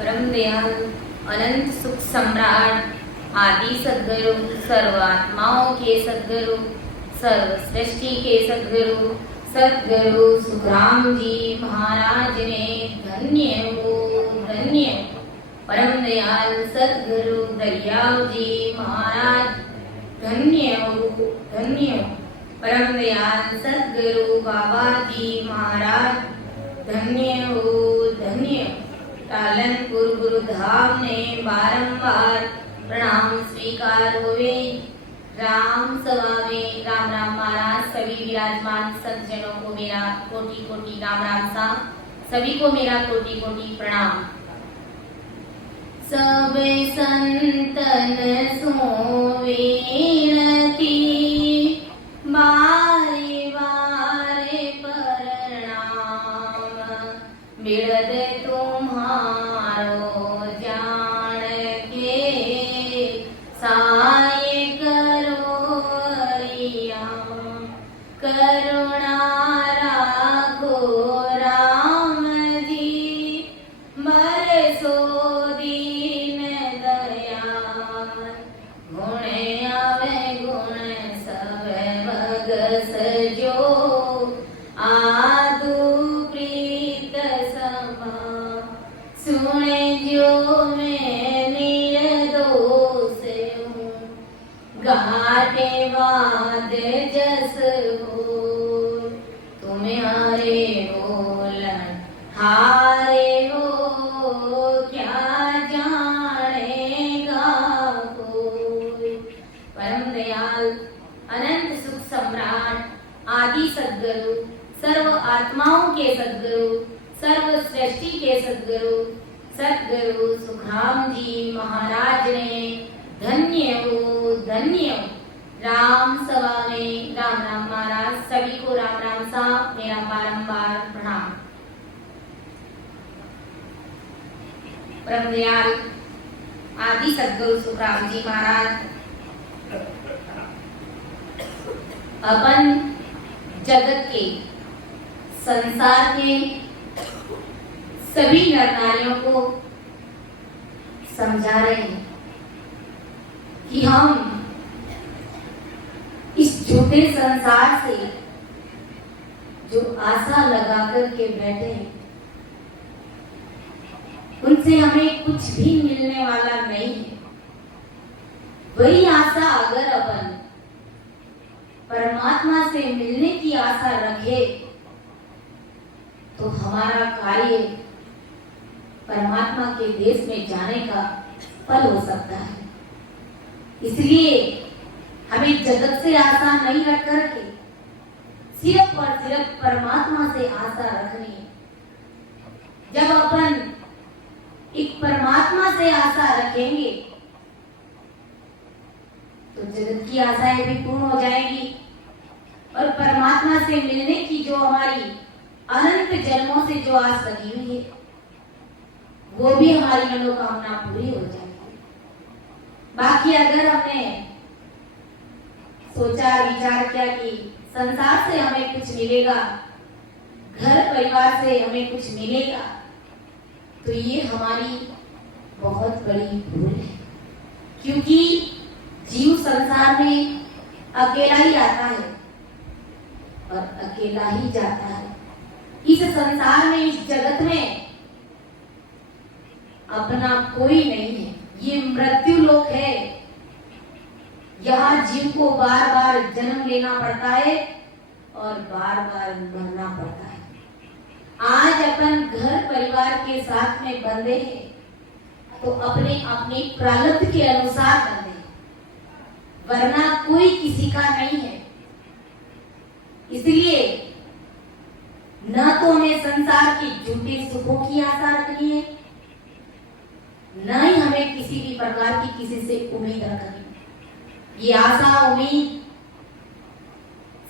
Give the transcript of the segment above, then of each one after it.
परम दयाल अनंत सुख सम्राट आदि सद्गुरु सर्व आत्माओं के सद्गुरु सर्व सृष्टि के सद्गुरु सद्गुरु सुखराम जी महाराज ने धन्य हो धन्य। परम दयाल सद्गुरु दरियाव जी महाराज धन्य हो धन्य। परम दयाल सद्गुरु बाबा जी महाराज धन्य हो धन्य। पालनपुर गुरुधाम ने बारंबार प्रणाम स्वीकार हुए। राम सभा में राम राम महाराज सभी विराजमान सज्जनों को मेरा कोटि कोटि राम राम सा, सभी को मेरा कोटि कोटि प्रणाम। सब संतन सोवेणती बारे बारे प्रणाम। बिरद तुम्हारो जान के साय करो अरिया। करुणा राखो राम जी बरसो दीन दयाल। गुण आवे गुण सब भग सजो आदु प्रीत समा। सुने जो मैं निर्दोष हूँ घाटे वाद जस हो। तुम्हारे बोलन हारे हो क्या जानेगा कोई। परम दयाल अनंत सुख सम्राट आदि सद्गुरु सर्व आत्माओं के सद्गुरु सर्व सृष्टि के सद्गुरु सद्गुरु सुखराम जी महाराज ने धन्य हो धन्य। राम सभा में राम राम महाराज सभी को राम राम सा, मेरा बारंबार प्रणाम। परम दयाल आदि सद्गुरु सुखराम जी महाराज अपन जगत के संसार के सभी नर नारियों को समझा रहे हैं कि हम इस झूठे संसार से जो आशा लगाकर के बैठे हैं उनसे हमें कुछ भी मिलने वाला नहीं है। वही आशा अगर अपन परमात्मा से मिलने की आशा रखे तो हमारा कार्य परमात्मा के देश में जाने का फल हो सकता है। इसलिए हमें जगत से आशा नहीं रख करके सिर्फ और सिर्फ परमात्मा से आशा रखनी है। जब अपन एक परमात्मा से आशा रखेंगे तो जगत की आशाएं भी पूर्ण हो जाएगी और परमात्मा से मिलने की जो हमारी अनंत जन्मों से जो आस लगी हुई है वो भी हमारी मनोकामना पूरी हो जाएगी। बाकी अगर हमने सोचा विचार किया कि संसार से हमें कुछ मिलेगा, घर परिवार से हमें कुछ मिलेगा, तो ये हमारी बहुत बड़ी भूल है। क्योंकि जीव संसार में अकेला ही आता है और अकेला ही जाता है। इस संसार में इस जगत में अपना कोई नहीं है। ये मृत्यु लोक है। यहाँ जीव को बार बार जन्म लेना पड़ता है और बार बार मरना पड़ता है। आज अपन घर परिवार के साथ में बंधे हैं तो अपने अपने प्रारब्ध के अनुसार बंधे हैं, वरना कोई किसी का नहीं है। इसलिए न तो हमें संसार के झूठे सुखों की आशा रखनी है, न ही हमें किसी भी प्रकार की किसी से उम्मीद रखनी। ये आशा उम्मीद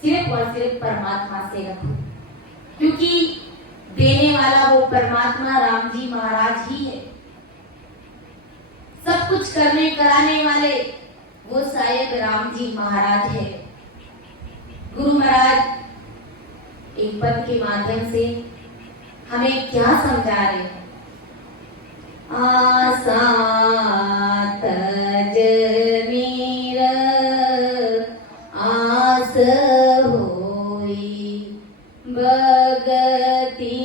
सिर्फ और सिर्फ परमात्मा से रखो, क्योंकि देने वाला वो परमात्मा राम जी महाराज ही है। सब कुछ करने कराने वाले वो शायद राम जी महाराज है। गुरु महाराज एक पद के माध्यम से हमें क्या समझा रहे हैं? आसा तज नीर आस होई भगती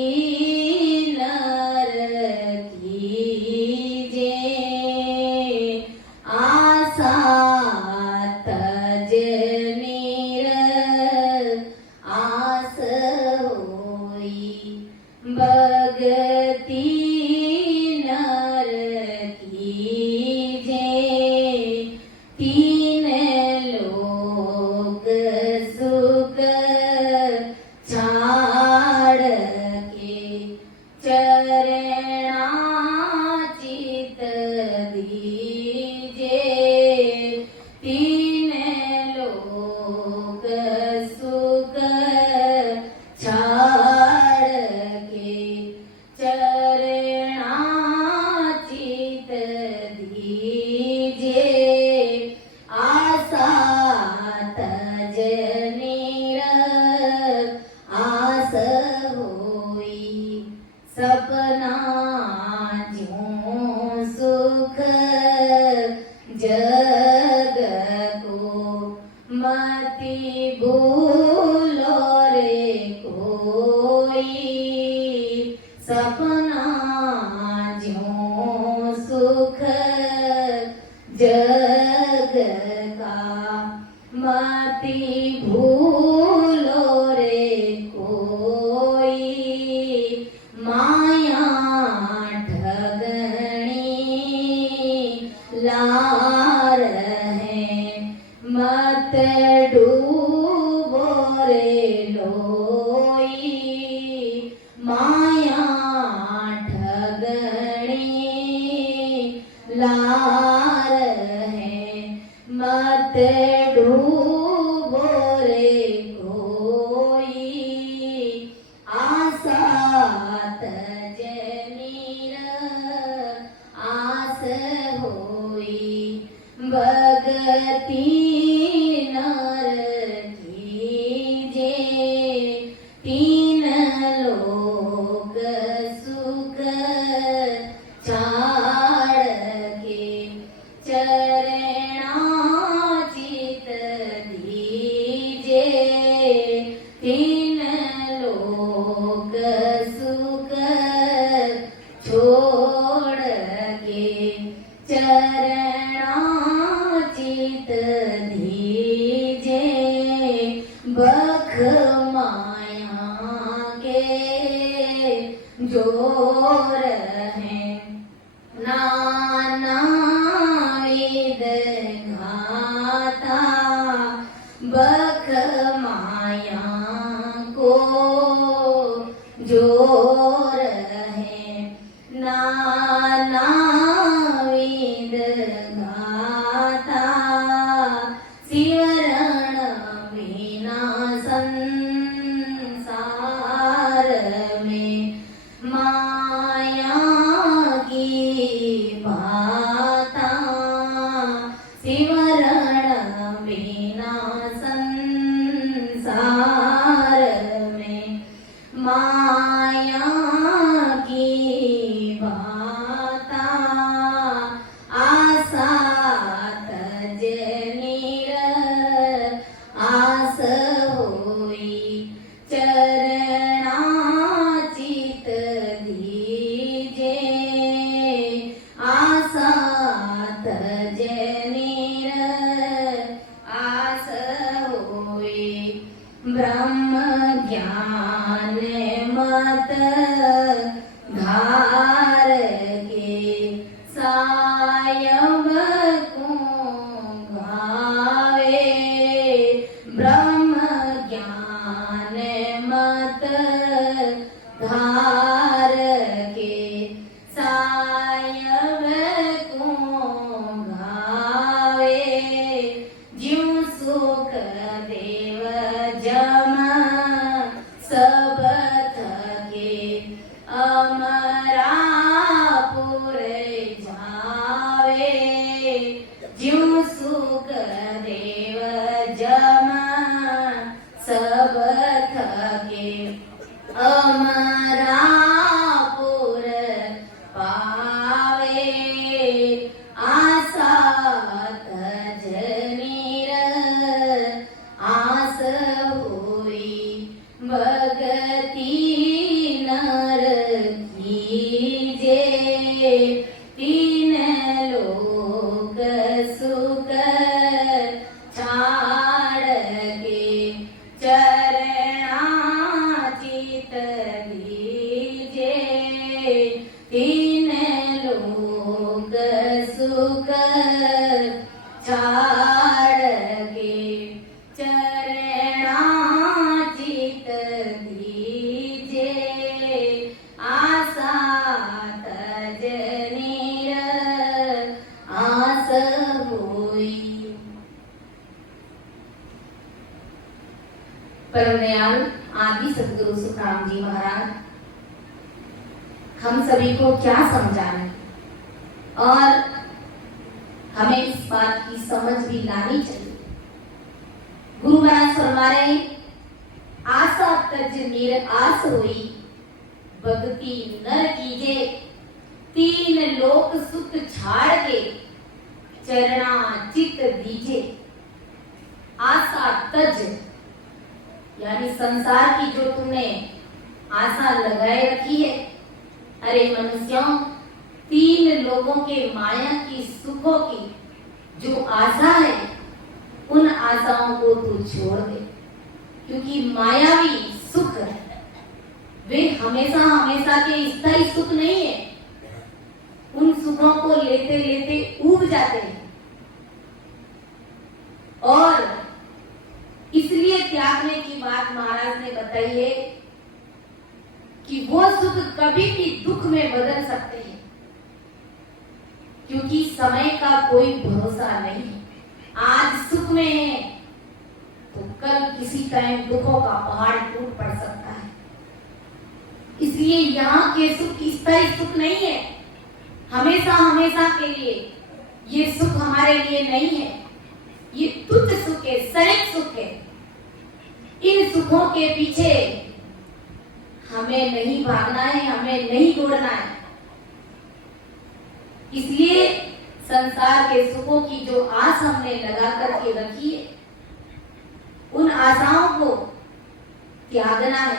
नर कीजे आसा तज नीर आस होई भगती नर कीजे तीन लोक सुख छाड़ के चरणा चित दीजे तीन लोक सुख छाड़ के चरणा चित दीजे आसा तज नीर आस होई सपना ज्यों सुख जग को मति भूलो रे कोई सपना ज्यों सुख जग का मति भूलो रे कोई माया ठगणी लार है मत डूबो रे लोई माया ठगणी लार है मत डूबो रे कोई आसा तज नीर आस होई भगती नर कीजे तीन लोक सुख छाड़ के चरणा चित दीजे तीन लोक सुख छोड़ के चरणा चित दीजे बख माया के जोर है नाना विद घाता बख माया को जोर है नाना विद घाता शिवरण बिना संसार में माया की भाता शिवरण बिना संसार में माया की भाता आसा तज नीर आस होई चरणा चित दीजे आसा तज नीर आस होई ब्रह्म ज्ञान मत धार के सायब को गावे ब्रह्म ज्ञान मत धार के सायब को गावे ज्यों सुख देव जम सब थके अमरापुर जावे ज्यों सुख देव जम सब थके अमरापुर पावे परम दयाल आदि सदगुरु सुखराम जी महाराज हम सभी को क्या समझाने और हमें इस बात की समझ भी लानी चाहिए। गुरु महाराज फरमा रहे, आशा तज नीर आस होई, भक्ति नर कीजे, तीन लोक सुख छाड़ के चरणा चित दीजे। आशा तज यानी संसार की जो तुमने आशा लगाए रखी है, अरे मनुष्यों, तीन लोगों के माया की सुखों की जो आशा है, उन आशाओं को तू छोड़ दे, क्योंकि मायावी सुख वे हमेशा हमेशा के स्थायी सुख नहीं है। उन सुखों को लेते लेते ऊब जाते हैं और इसलिए त्यागने की बात महाराज ने बताई है कि वो सुख कभी भी दुख में बदल सकते हैं, क्योंकि समय का कोई भरोसा नहीं। आज सुख में है तो कल किसी टाइम दुखों का पहाड़ टूट पड़ सकता है। इसलिए यहाँ के सुख स्थायी सुख नहीं है, हमेशा हमेशा के लिए ये सुख हमारे लिए नहीं है। ये तुच्छ सुख है, क्षणिक सुख है। इन सुखों के पीछे हमें नहीं भागना है, हमें नहीं दौड़ना है। इसलिए संसार के सुखों की जो आस हमने लगा करके रखी है, उन आशाओं को त्यागना है।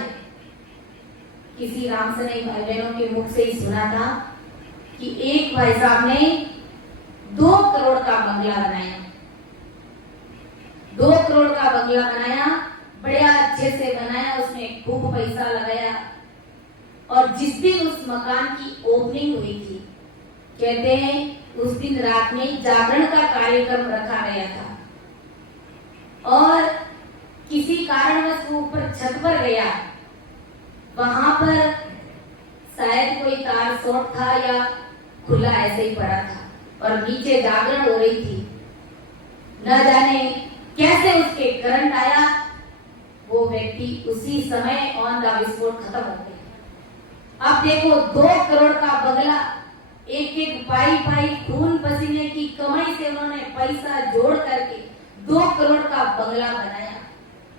किसी रामसनई भाई बहनों के मुख से ही सुना था कि एक भाई साहब ने 2 करोड़ का बंगला बनाया। 2 करोड़ का बंगला बनाया, बड़ा अच्छे से बनाया, उसमें खूब पैसा लगाया। और जिस दिन उस मकान की ओपनिंग हुई थी, कहते हैं उस दिन रात में जागरण का कार्यक्रम रखा गया था और किसी कारणवश वो ऊपर छत पर गया। वहां पर शायद कोई तार शॉर्ट था या खुला ऐसे ही पड़ा था और नीचे जागरण हो रही थी। न जाने कैसे उसके करंट आया, वो व्यक्ति उसी समय ऑन द स्पॉट खत्म हो गया। अब देखो 2 करोड़ का बंगला, एक एक पाई पाई खून पसीने की कमाई से उन्होंने पैसा जोड़ करके 2 करोड़ का बंगला बनाया।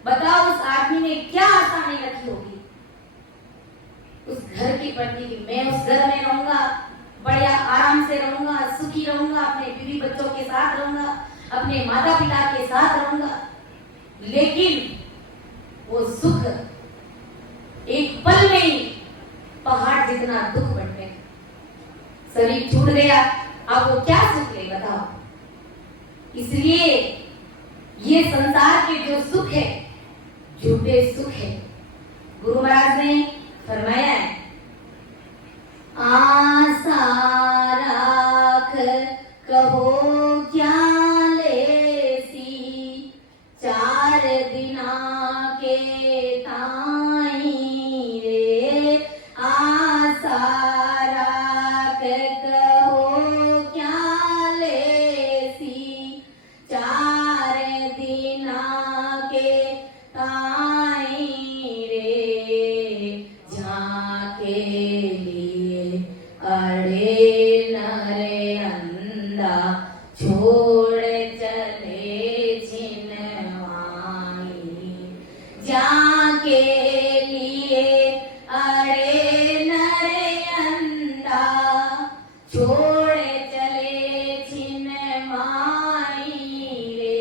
बताओ उस आदमी ने क्या आशा नहीं रखी होगी उस घर के प्रति कि मैं उस घर में रहूंगा, बढ़िया आराम से रहूंगा, सुखी रहूंगा, अपने बीवी बच्चों के साथ रहूंगा, अपने माता पिता के साथ रहूंगा। लेकिन वो सुख एक पल में ही पहाड़ जितना दुख बन गया, शरीर छूट गया। अब वो क्या सुख ले बताओ। इसलिए ये संसार के जो सुख है, झूठे सुख है। गुरु महाराज ने फरमाया है, आशा राख कहो क्या लेसी, 4 दिना के ताई रे। आशा राख कहो क्या लेसी, 4 दिना के ताई रे। झाके लिए अड़े नरे अंधा, छोड़ चले छिनवाई। जाके लिए अड़े नरे अंधा, छोड़ चले छिनवाई रे।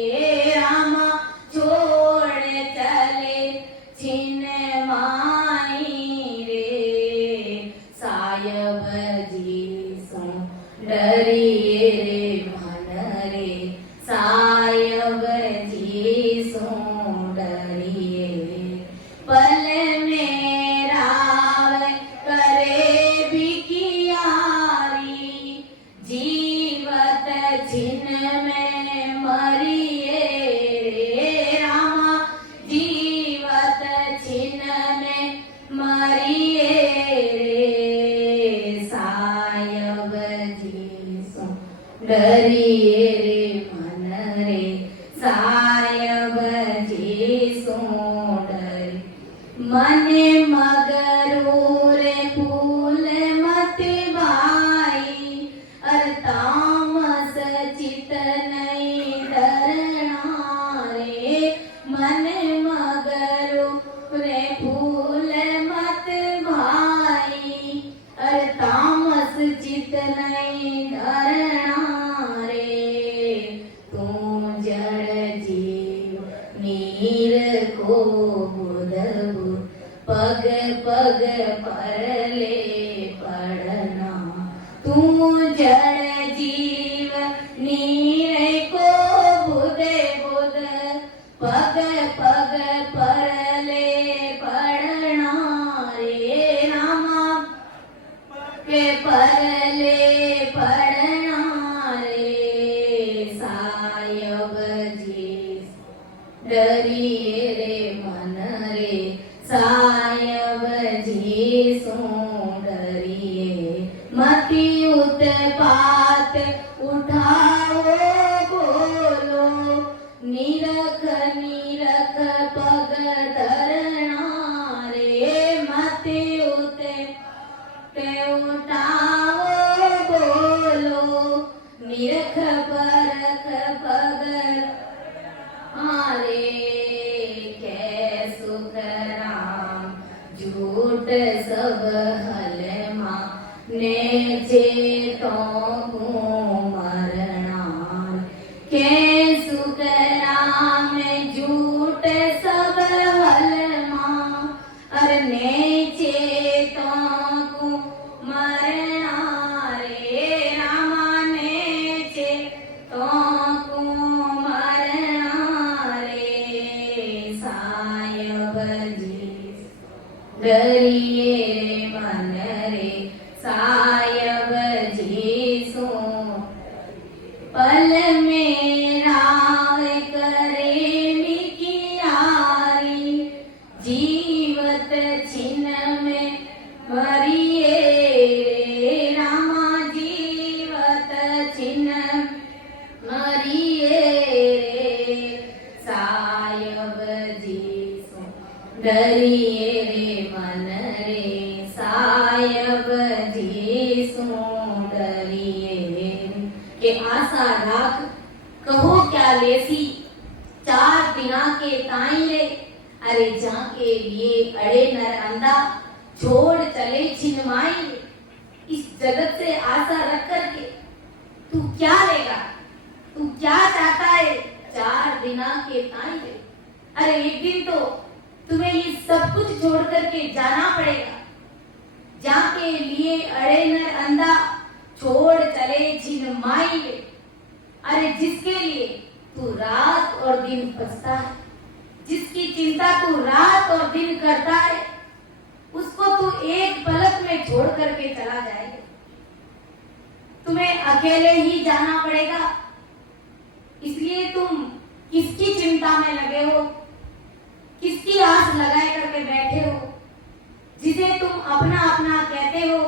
रामा छोड़ चले छिनवाई रे। सायब जी सो डरिए रे मन रे, सायब जी सो डरिए। पल में राव करे बिकियारी, जीवत छिन में मरिए रे। रामा जीवत छिन में मरिए रे। सायब जी सो डरिए रे मन रे, सायब जी सो डरिए। मने मगरूर फूल मत भाई, अर तामस चित नहीं डरना रे। मन मगरूर फूल मत भाई, अर तामस चित नहीं डरना रे। तू जड़ जीव नीर को पग पग परले पड़ना। तू जड़ जीव नीर को बुध बुध पग पग परले पड़ना रे। रामा के परले पड़ना रे। सायब जी डरिए रे मन रे, सायब जी सो डरिए मति उत्पात उठाओ बोलो। निरख निरख पग धरना रे। मति उठाओ बोलो। निरख परख पग हारे। झूठ सब हलमा ने चेतो मरना। के सुख राम झूठ सब हलमा, अर ने चेतो मरना रे। रामा ने चेतो मरना रे। सायब जी डरिए रे मन रे, सायब जी सो पल में राह करे मिकियारी। जीवत छिन्न में मरिए रे। रामा जीवत छिन्न मरिए रे। सायब जी सो डरिए रे मन रे। सायब जी सो डरिए के आशा राख कहो क्या लेसी, 4 दिना के ताई रे। अरे जाके लिए अड़े नर अंधा, छोड़ चले छिनमाई रे। इस जगत से आशा रख करके तू क्या लेगा, तू क्या चाहता है? 4 दिना के ताई रे। अरे एक दिन तो तुम्हें ये सब कुछ छोड़ करके जाना पड़ेगा। जाके लिए अड़े न अंधा, छोड़ चले छिनमाई रे। अरे जिसके लिए तू रात और दिन बचता है, जिसकी चिंता तू रात और दिन करता है, उसको तू एक पलक में छोड़ करके चला जाएगा। तुम्हें अकेले ही जाना पड़ेगा। इसलिए तुम किसकी चिंता में लगे हो, किसकी आस लगाए करके बैठे हो? जिसे तुम अपना अपना कहते हो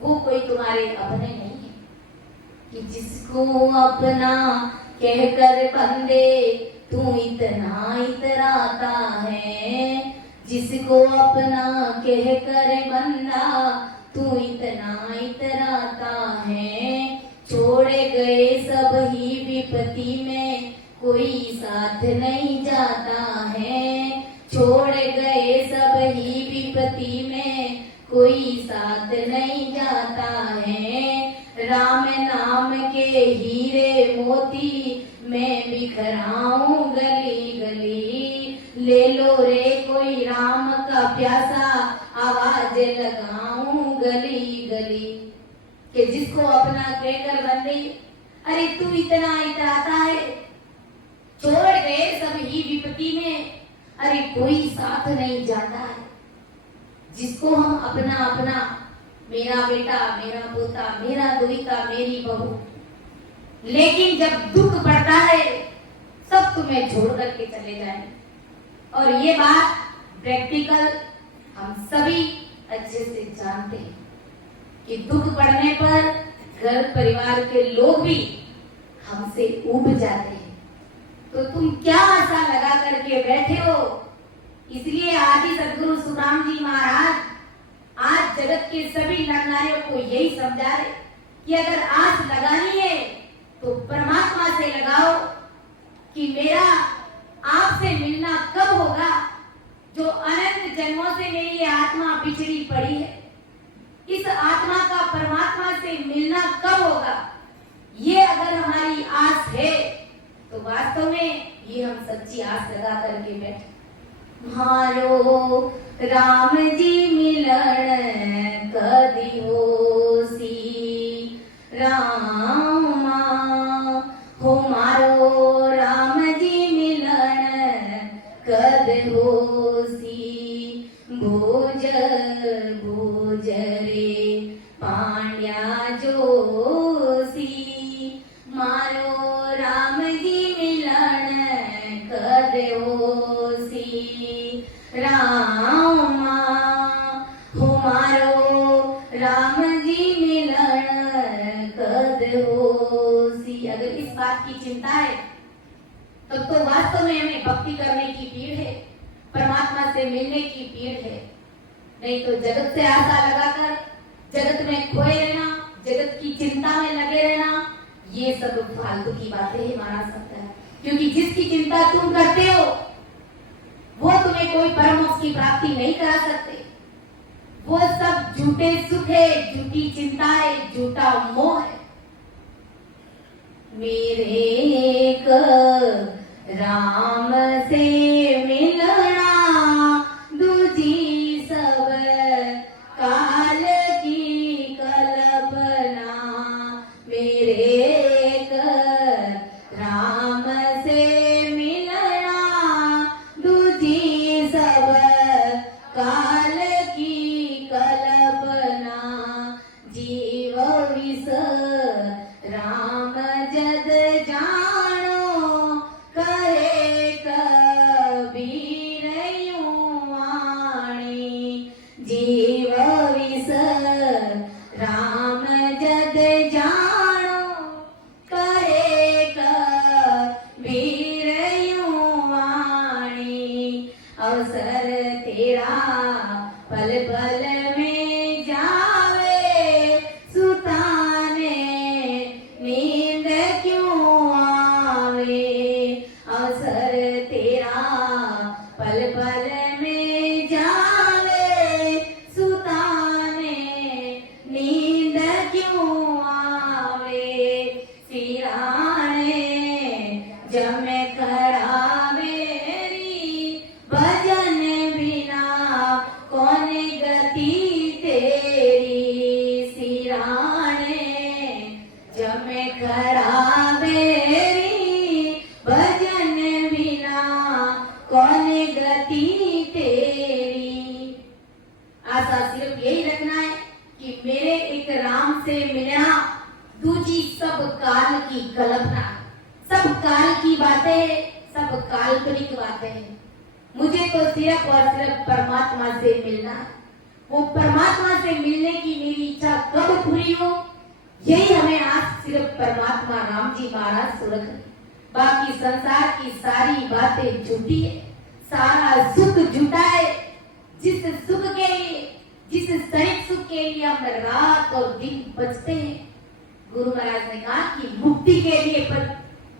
वो कोई तुम्हारे अपने नहीं है। कि जिसको अपना कहकर बंदे तू इतना इतराता है, जिसको अपना कहकर बंदा तू इतना इतराता है। छोड़े गए सब ही विपत्ति में कोई साथ नहीं जाता है। छोड़े गए सब ही विपत्ति में कोई साथ नहीं जाता है। राम नाम के हीरे मोती मैं बिखराऊं गली गली। ले लो रे कोई राम का प्यासा, आवाज लगाऊं गली गली। कि जिसको अपना कहकर बंदे, अरे तू इतना इतराता है, छोड़ गए सब ही विपत्ति में, अरे कोई साथ नहीं जाता है। जिसको हम अपना अपना, मेरा बेटा, मेरा पोता, मेरा दोहिता, मेरी बहू, लेकिन जब दुख पड़ता है सब तुम्हें छोड़ करके चले जाए। और ये बात प्रैक्टिकल हम सभी अच्छे से जानते हैं कि दुख पड़ने पर घर परिवार के लोग भी हमसे ऊब जाते हैं। तो तुम क्या आशा लगा करके बैठे हो इसलिए आदि सदगुरु सुखराम जी महाराज आज जगत के सभी नर नारियों को यही समझा रहे कि अगर आस लगानी है तो परमात्मा से लगाओ कि मेरा आपसे मिलना कब होगा। जो अनंत जन्मों से मेरी ये आत्मा बिछड़ी पड़ी है, इस आत्मा का परमात्मा से मिलना कब होगा, ये अगर हमारी आस है तो वास्तव में ये हम सच्ची आस लगा करके बैठे। मारो राम जी मिलन कदी होसी, रामा हो मारो राम जी मिलन कद होसी। भोज भोज रे पांड्या जोशी, मारो राम जी मिलन कद होसी। रामा हो मारो राम जी मिलन कद होसी। अगर इस बात की चिंता है तब तो वास्तव में हमें भक्ति करने की पीड़ है, परमात्मा से मिलने की पीड़ है। नहीं तो जगत से आशा लगाकर जगत में खोए रहना, जगत की चिंता में लगे रहना, ये सब फालतू की बातें ही माना सकता है। क्योंकि जिसकी चिंता तुम करते हो वो तुम्हें कोई परम मोक्ष की प्राप्ति नहीं करा सकते। वो सब झूठे सुख है, झूठी चिंता है, झूठा मोह है। मेरे एक राम से मिलना दूजी सब काल की कल्पना। मेरे एक राम से मिलना दूजी सब काल की कल्पना। जीव विष राम जद जानो कहे कबीर यूं वाणी। जीव विष राम जद जानो कहे कबीर यूं वाणी। अवसर तेरा पल पल में जावे सुताने नींद क्यों आवे। अवसर तेरा पल पल में जावे सुताने नींद क्यों आवे। सिराने जमे खड़ा मेरी भजन बिना कौन गति तेरी। सिराने जमे खड़ा मेरी भजन बिना कौन गति तेरी। आशा सिर्फ यही रखना है कि मेरे एक राम से मिलना दूजी सब काल की कल्पना, सब काल की बातें, सब काल्पनिक बातें हैं। मुझे तो सिर्फ और सिर्फ परमात्मा से मिलना है। वो परमात्मा से मिलने की मेरी इच्छा कब पूरी हो, यही हमें आज सिर्फ परमात्मा राम जी महाराज सुरख। बाकी संसार की सारी बातें झूठी है, सारा सुख झूठा है। जिस सुख के लिए, जिस क्षणिक सुख के लिए हम रात और दिन बचते हैं, गुरु महाराज ने कहा कि मुक्ति के लिए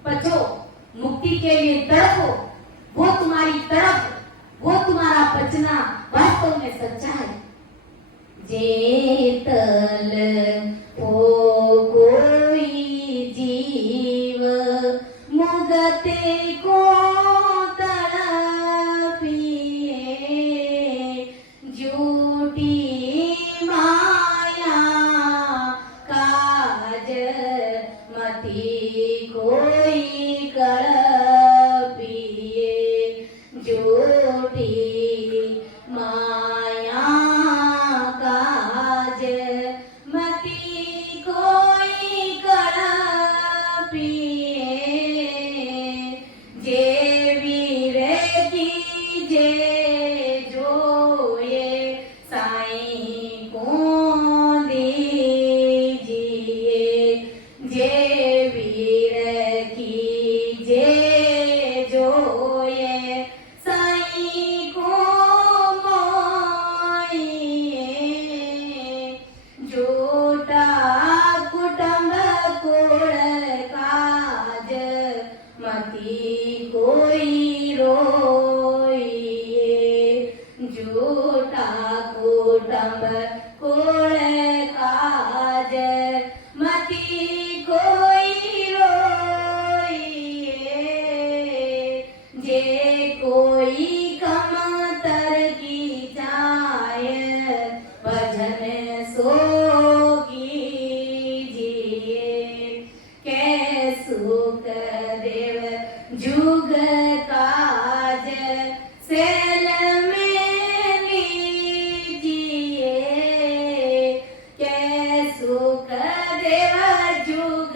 बचो, मुक्ति के लिए तड़पो। वो तुम्हारी तड़प, वो तुम्हारा बचना वास्तव में सच्चा है। जेतल हो कोई जीव मुगते को तड़पिए। झूठी माया काज मति कोई कड़पिए। झूठी माया काज मति कोई कड़पिए। जे कोई रोइए, झूठा कुटुंब कुल काज, मती कोई रोइए, जे कोई कमतर की जाय, भजन सो सुख देव जुग काज, सेल में लीजिए, के सुख देव जुग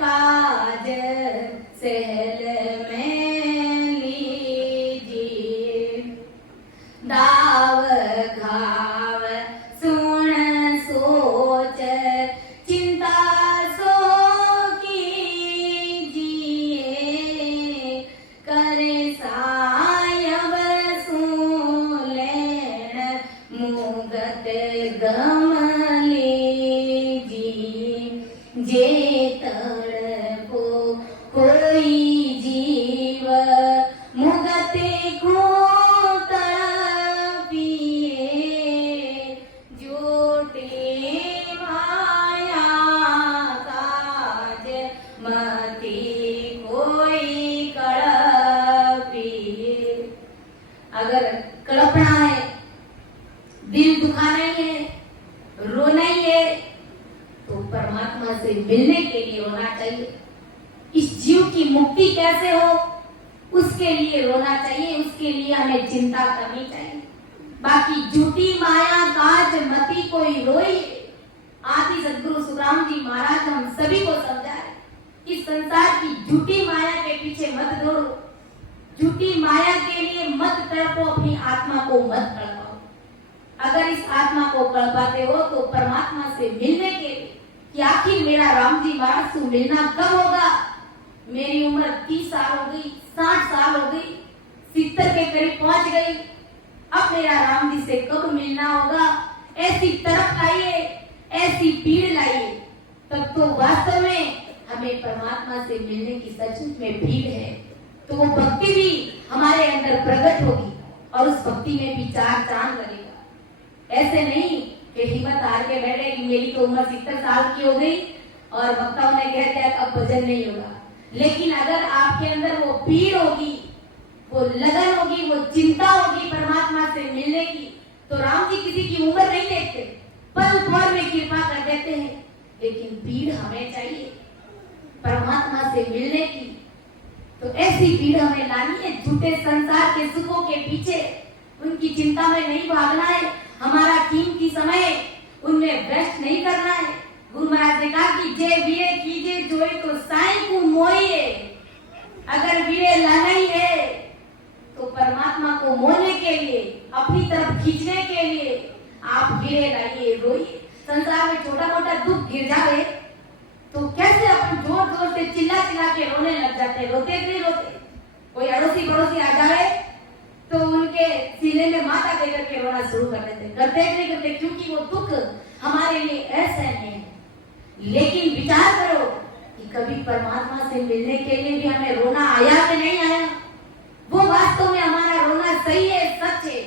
काज, सेल में लीजिए। दाव घाव सुन सोच, चिंता जे तड़पो कोई जीव, मुगते को तड़पिए, झूठे माया काज, मति कोई कड़पिए। अगर कल्पना है, दिल दुखाना ही है, रोना ही है, तो परमात्मा से मिलने के लिए रोना चाहिए। इस जीव की मुक्ति कैसे हो, उसके लिए रोना चाहिए, उसके लिए हमें चिंता करनी चाहिए। बाकी झूठी माया काज, मति कोई रोई, आदि सद्गुरु सुखराम जी महाराज हम सभी को समझाए, इस संसार की झूठी माया के पीछे मत दौड़ो, झूठी माया के लिए मत तड़पो, अपनी आत्मा को मत तड़पाओ। अगर इस आत्मा को तड़पाते हो तो परमात्मा से मिलने के लिए कि आखिर मेरा राम जी महाराज से मिलना कब होगा, मेरी उम्र 30 साल हो गई, 60 साल हो गई, 70 के करीब पहुंच गई, अब मेरा राम जी से कब मिलना होगा, ऐसी तड़प लाइए, ऐसी पीड़ लाइए, तब तो वास्तव में हमें परमात्मा से मिलने की सचमुच में भीड़ है। तो वो भक्ति भी हमारे अंदर प्रकट होगी और उस भक्ति में भी चार चांद लगेगा। ऐसे नहीं कि हिम्मत हार के बैठे कि मेरी तो उम्र 70 साल की हो गई और वक्ताओं ने कह दिया अब भजन नहीं होगा। लेकिन अगर आपके अंदर वो पीड़ होगी, वो लगन होगी, वो चिंता होगी परमात्मा से मिलने की, तो राम जी किसी की उम्र नहीं देखते, पल भर में कृपा कर देते हैं। लेकिन पीड़ हमें चाहिए परमात्मा से मिलने की, तो ऐसी पीड़ हमें लानी है। झूठे संसार के सुखों के पीछे उनकी चिंता में नहीं भागना है, हमारा कीमती समय उनमें व्यस्त नहीं करना है। गुरु महाराज ने कहा कि जे वीरे कीजिए जोई तो साईं को मोहिए। अगर वीरे लाना ही है तो परमात्मा को मोहने के लिए, अपनी तरफ खींचने के लिए आप वीरे लाइए, रोइए। संसार में छोटा मोटा दुख गिर जाए तो कैसे अपन जोर जोर से चिल्ला चिल्ला के रोने लग जाते, रोते नहीं रोते। कोई अड़ोसी पड़ोसी आ जाए तो उनके सीने में माथा दे करके रोना शुरू कर देते, करते नहीं करते, क्योंकि वो दुख हमारे लिए असहनीय है। लेकिन विचार करो कि कभी परमात्मा से मिलने के लिए भी हमें रोना आया कि नहीं आया? वो वास्तव में हमारा रोना सही है, सच है।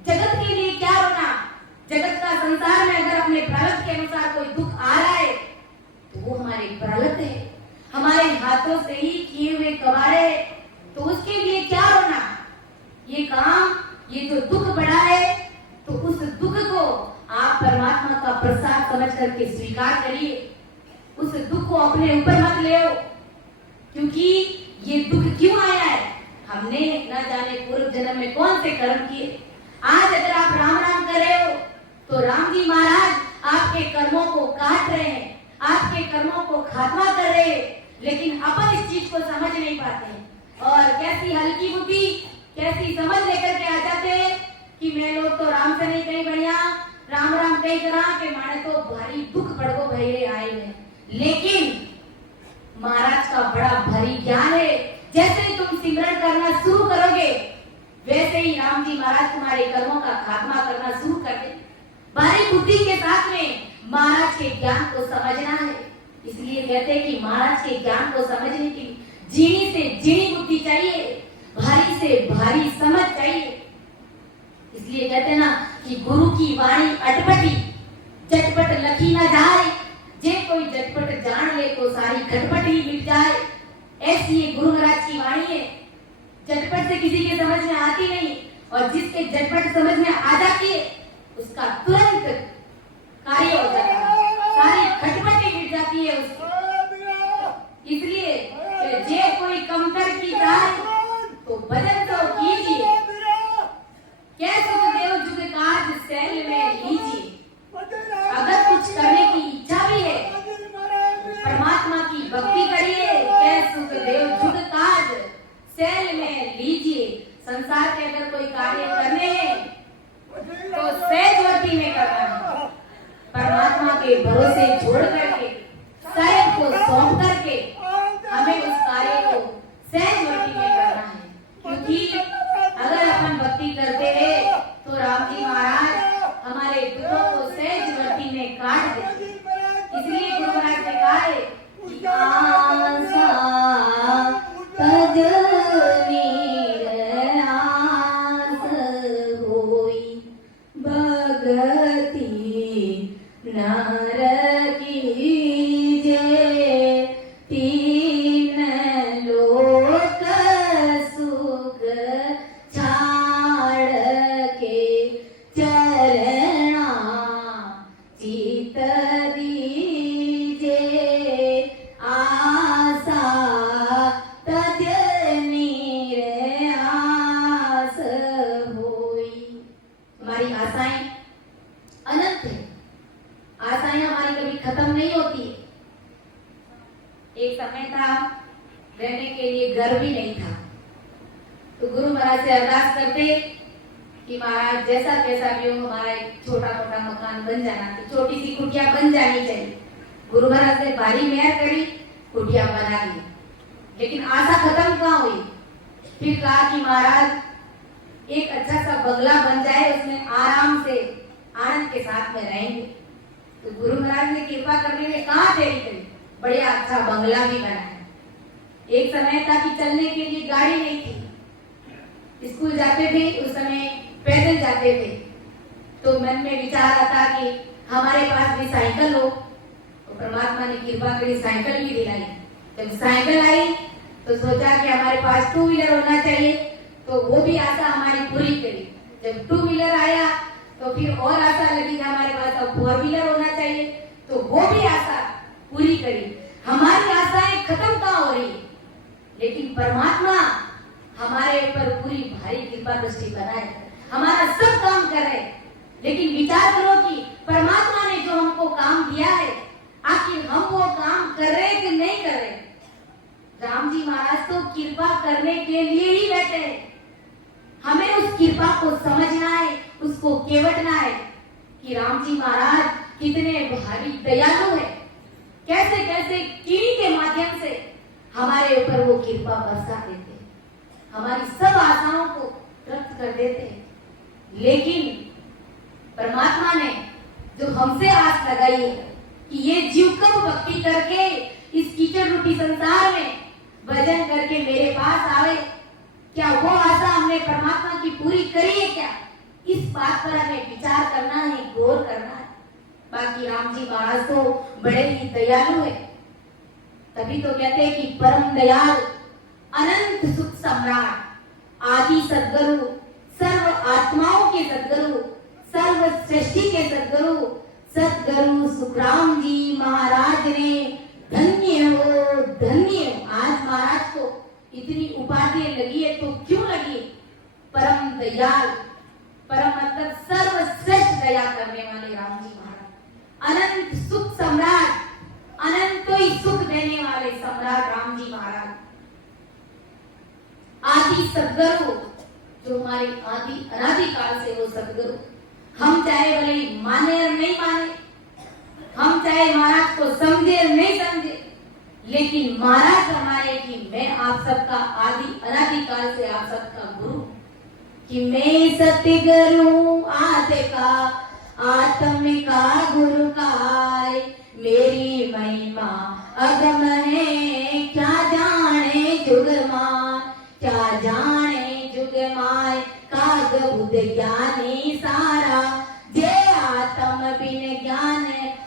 जगत के लिए क्या रोना? जगत का संसार में अगर अपने प्रारब्ध के अनुसार कोई दुख आ रहा है तो वो हमारे प्रारब्ध है, हमारे हाथों से ही किए हुए कमारे, तो उसके लिए क्या रोना? ये काम, ये जो दुख बढ़ा है, तो उस दुख को आप परमात्मा का प्रसाद समझ करके स्वीकार करिए। उस दुख को अपने ऊपर मत ले, क्योंकि ये दुख क्यों आया है? हमने न जाने पूर्व जन्म में कौन से कर्म किए। आज अगर आप राम राम कर रहे हो तो राम जी महाराज आपके कर्मों को काट रहे हैं, आपके कर्मों को खात्मा कर रहे हैं, लेकिन अपन इस चीज को समझ नहीं पाते और कैसी हल्की बुद्धि, कैसी समझ लेकर के आ जाते हैं कि मैं लोग तो राम से नहीं कहीं बढ़िया, राम राम कहीं करा के माने तो भारी दुख पड़को भैरे आए हैं। लेकिन महाराज का बड़ा भारी ज्ञान है, जैसे ही तुम सिमरन करना शुरू करोगे वैसे ही राम जी महाराज तुम्हारे कर्मों का खात्मा करना शुरू कर दे। भारी बुद्धि के साथ में महाराज के ज्ञान को समझना है। इसलिए कहते हैं कि महाराज के ज्ञान को समझने की जीनी से जीनी बुद्धि चाहिए, भारी से भारी समझ चाहिए। इसलिए कहते हैं ना कि गुरु की वाणी अटपटी, चटपट लखी ना जाए, जे कोई झटपट जान ले तो सारी खटपट ही मिट जाए। ऐसी ये गुरु महाराज की वाणी है। झटपट से किसी के समझ में आती नहीं, और जिसके झटपट समझ में आ जाती है उसका तुरंत कार्य हो जाता है, सारी खटपट ही मिट जाती है उसकी। इसलिए जे कोई कमतर की जाए तो भजन तो कीजिए, क्या सुखदेव जुग काज सैल में लीजिए। अगर कुछ करने की इच्छा भी है, परमात्मा की भक्ति करिए, क्या सुखदेव जुग काज सैल में लीजिए। संसार के अगर कोई कार्य करने हैं तो सहजवती में करना है, परमात्मा के भरोसे छोड़ करके, स्वयं को सौंप करके हमें उस कार्य को सहजवती में करना है। क्योंकि अगर अपन भक्ति करते हैं तो राम जी महाराज हमारे दुखों को सहजवती में काट देते। इसलिए गुरु महाराज ने कहा है कि आशा तज नीर आस होई, भगति नर कीजे, तीन लोक सुख छाड़ के चरणा चित दीजे, आशा तज नीर आस होई। हमारी आशाएं अनंत है, आशाएं हमारी कभी खत्म नहीं होती। एक समय था रहने के लिए घर भी नहीं था, तो गुरु महाराज से अरदास करते कि महाराज जैसा कैसा भी हो हमारा एक छोटा मोटा मकान बन जाना, तो छोटी सी कुटिया बन जानी चाहिए। गुरु महाराज ने भारी मेहर करी, कुटिया बना दी। लेकिन आशा खत्म कहाँ हुई। फिर कहा कि महाराज एक अच्छा सा बंगला बन जाए, उसमें आराम से आनंद के साथ में रहेंगे। तो गुरु महाराज ने कृपा करने में कहाँ देरी करी, बढ़िया अच्छा बंगला भी बनाया। एक समय था कि चलने के लिए गाड़ी नहीं थी, स्कूल जाते थे उस समय पैदल जाते थे। तो मन में विचार आता कि हमारे पास भी साइकिल हो, तो परमात्मा ने कृपा करी साइकिल भी दिलाई। जब साइकिल आई तो सोचा कि हमारे पास टू व्हीलर होना चाहिए, तो वो भी आशा हमारी पूरी करी। जब टू व्हीलर आया तो फिर और आशा लगी कि हमारे पास अब फोर व्हीलर होना चाहिए, तो वो भी आशा पूरी करी। हमारी आशाएं खत्म कहाँ हो रही, लेकिन परमात्मा हमारे ऊपर पूरी भारी कृपा दृष्टि बनाए, हमारा सब काम कर रहे। लेकिन विचार करो कि परमात्मा ने जो हमको काम दिया है, आखिर हम वो काम कर रहे कि नहीं कर रहे। राम जी महाराज तो कृपा करने के लिए ही बैठे हैं। हमें उस कृपा को समझना है, उसको केवटना है कि राम जी महाराज कितने भारी दयालु है, कैसे कैसे किन्हीं के माध्यम से हमारे ऊपर वो कृपा बरसा देते, हमारी सब आशाओं को रद्द कर देते। लेकिन परमात्मा ने जो हमसे आस लगाई है कि ये जीव कब भक्ति करके इस कीचड़ रूपी संसार में भजन करके मेरे पास आवे, क्या वो आशा हमने परमात्मा की पूरी करी है क्या? इस बात पर हमें विचार करना है, गौर करना है। बाकी राम जी महाराज तो बड़े ही दयालु है, तभी तो कहते हैं कि परम दयाल अनंत सुख सम्राट आदि सद्गुरु, सर्व आत्माओं के सद्गुरु, सर्व सृष्टि के सद्गुरु, सद्गुरु सुखराम जी महाराज ने धन्य हो धन्य। आज महाराज को इतनी उपाधियां लगी है तो क्यों लगी? परम दयाल, परम मतलब सर्वश्रेष्ठ दया करने वाले राम जी महाराज, अनंत सुख सम्राट, अनंत ही सुख देने वाले सम्राट राम जी महाराज, आदि सद्गुरु जो हमारे आदि अनादि काल से वो सद्गुरु। हम चाहे भले माने और नहीं माने, हम चाहे महाराज को समझे और नहीं समझे, लेकिन महाराज हमारे कि मैं आप सबका आदि अनादि काल से आप सबका गुरु, कि मैं सतगुरु आदि का आत्म का गुरु काय, मेरी महिमा अगम है क्या जाने त्याग बुद्ध ज्ञानी सारा, जे आत्म बिन ज्ञान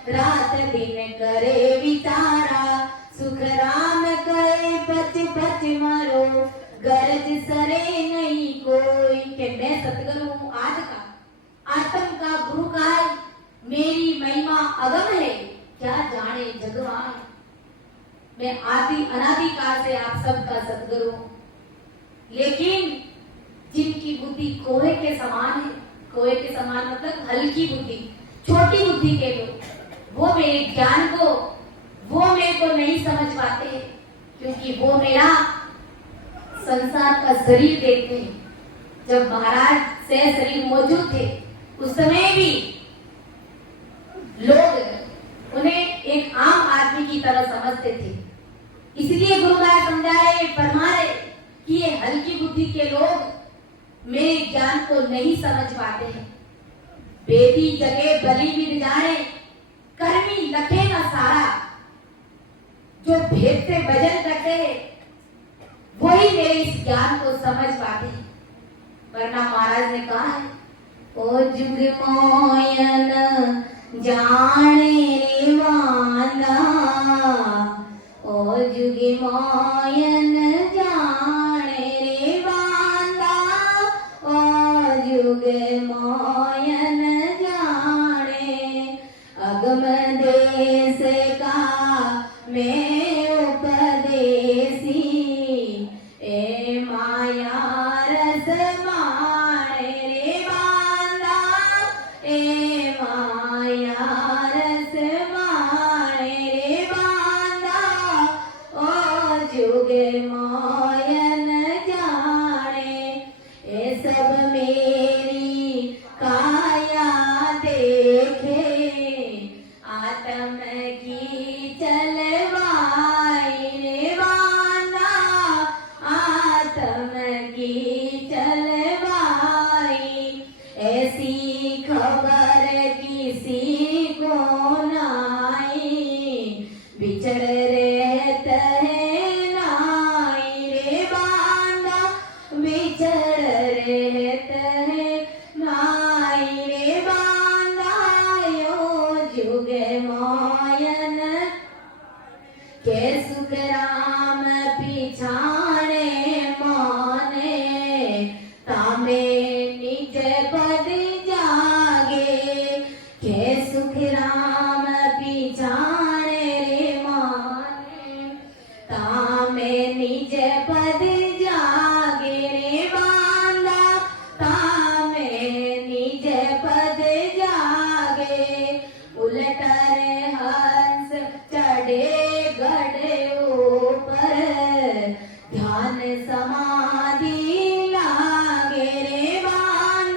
रात दिन करे विचारा, सुख राम कहे बच बच मरो, गरज सरे नहीं कोई। के मैं सतगुरु हूँ आज का, आत्म का गुरु काल, मेरी महिमा अगम है, क्या जाने जगवान। मैं आदि अनादि काल से आप सबका सतगुरु हूँ, लेकिन जिनकी बुद्धि कोहे के समान है, कोहे के समान मतलब हल्की बुद्धि, छोटी बुद्धि के लोग, वो मेरे ज्ञान को, वो मेरे को नहीं समझ पाते, क्योंकि वो मेरा संसार का शरीर देखते हैं। जब महाराज से शरीर मौजूद थे उस समय भी लोग उन्हें एक आम आदमी की तरह समझते थे। इसलिए गुरु महाराज समझा रहे, फरमा रहे कि ये हल्की बुद्धि के लोग मेरे ज्ञान को नहीं समझ पाते हैं। बेटी जगे बलि विद जाने, कर्मी लखे न सारा, जो भेद से भजन करते हैं वही मेरे इस ज्ञान को समझ पाते हैं। वरना महाराज ने कहा है, ओ जुग मोयन जाने रे वाला, ओ जुग मोयन जाने रे वाला, ओ जुग मोयन जाने, अगम देश का मैं उपदेसी, ए माया रस माने रे बांधा, ए माया रस माने रे बांधा, ओ जुग मोयन जाने, ए सब मेरी काया देखे, आत्म की चलवाई रे बांधा, आत्म की चलवाई, ऐसी खबर किसी को नाई, बिछड़ रहत है नाई रे बांधा, बिछड़ रहत है नाई रे बांधा, यो जुग मोयन के सुख राम पिछाणे माने, तामे निज पद जागे, के सुख राम पिछाणे रे माने, तामे निज पद जागे रे बांधा, तामे निज पद जागे, उलटर हंस चढ़े गढ़ ऊपर, ध्यान समाधि लागे रे बांध,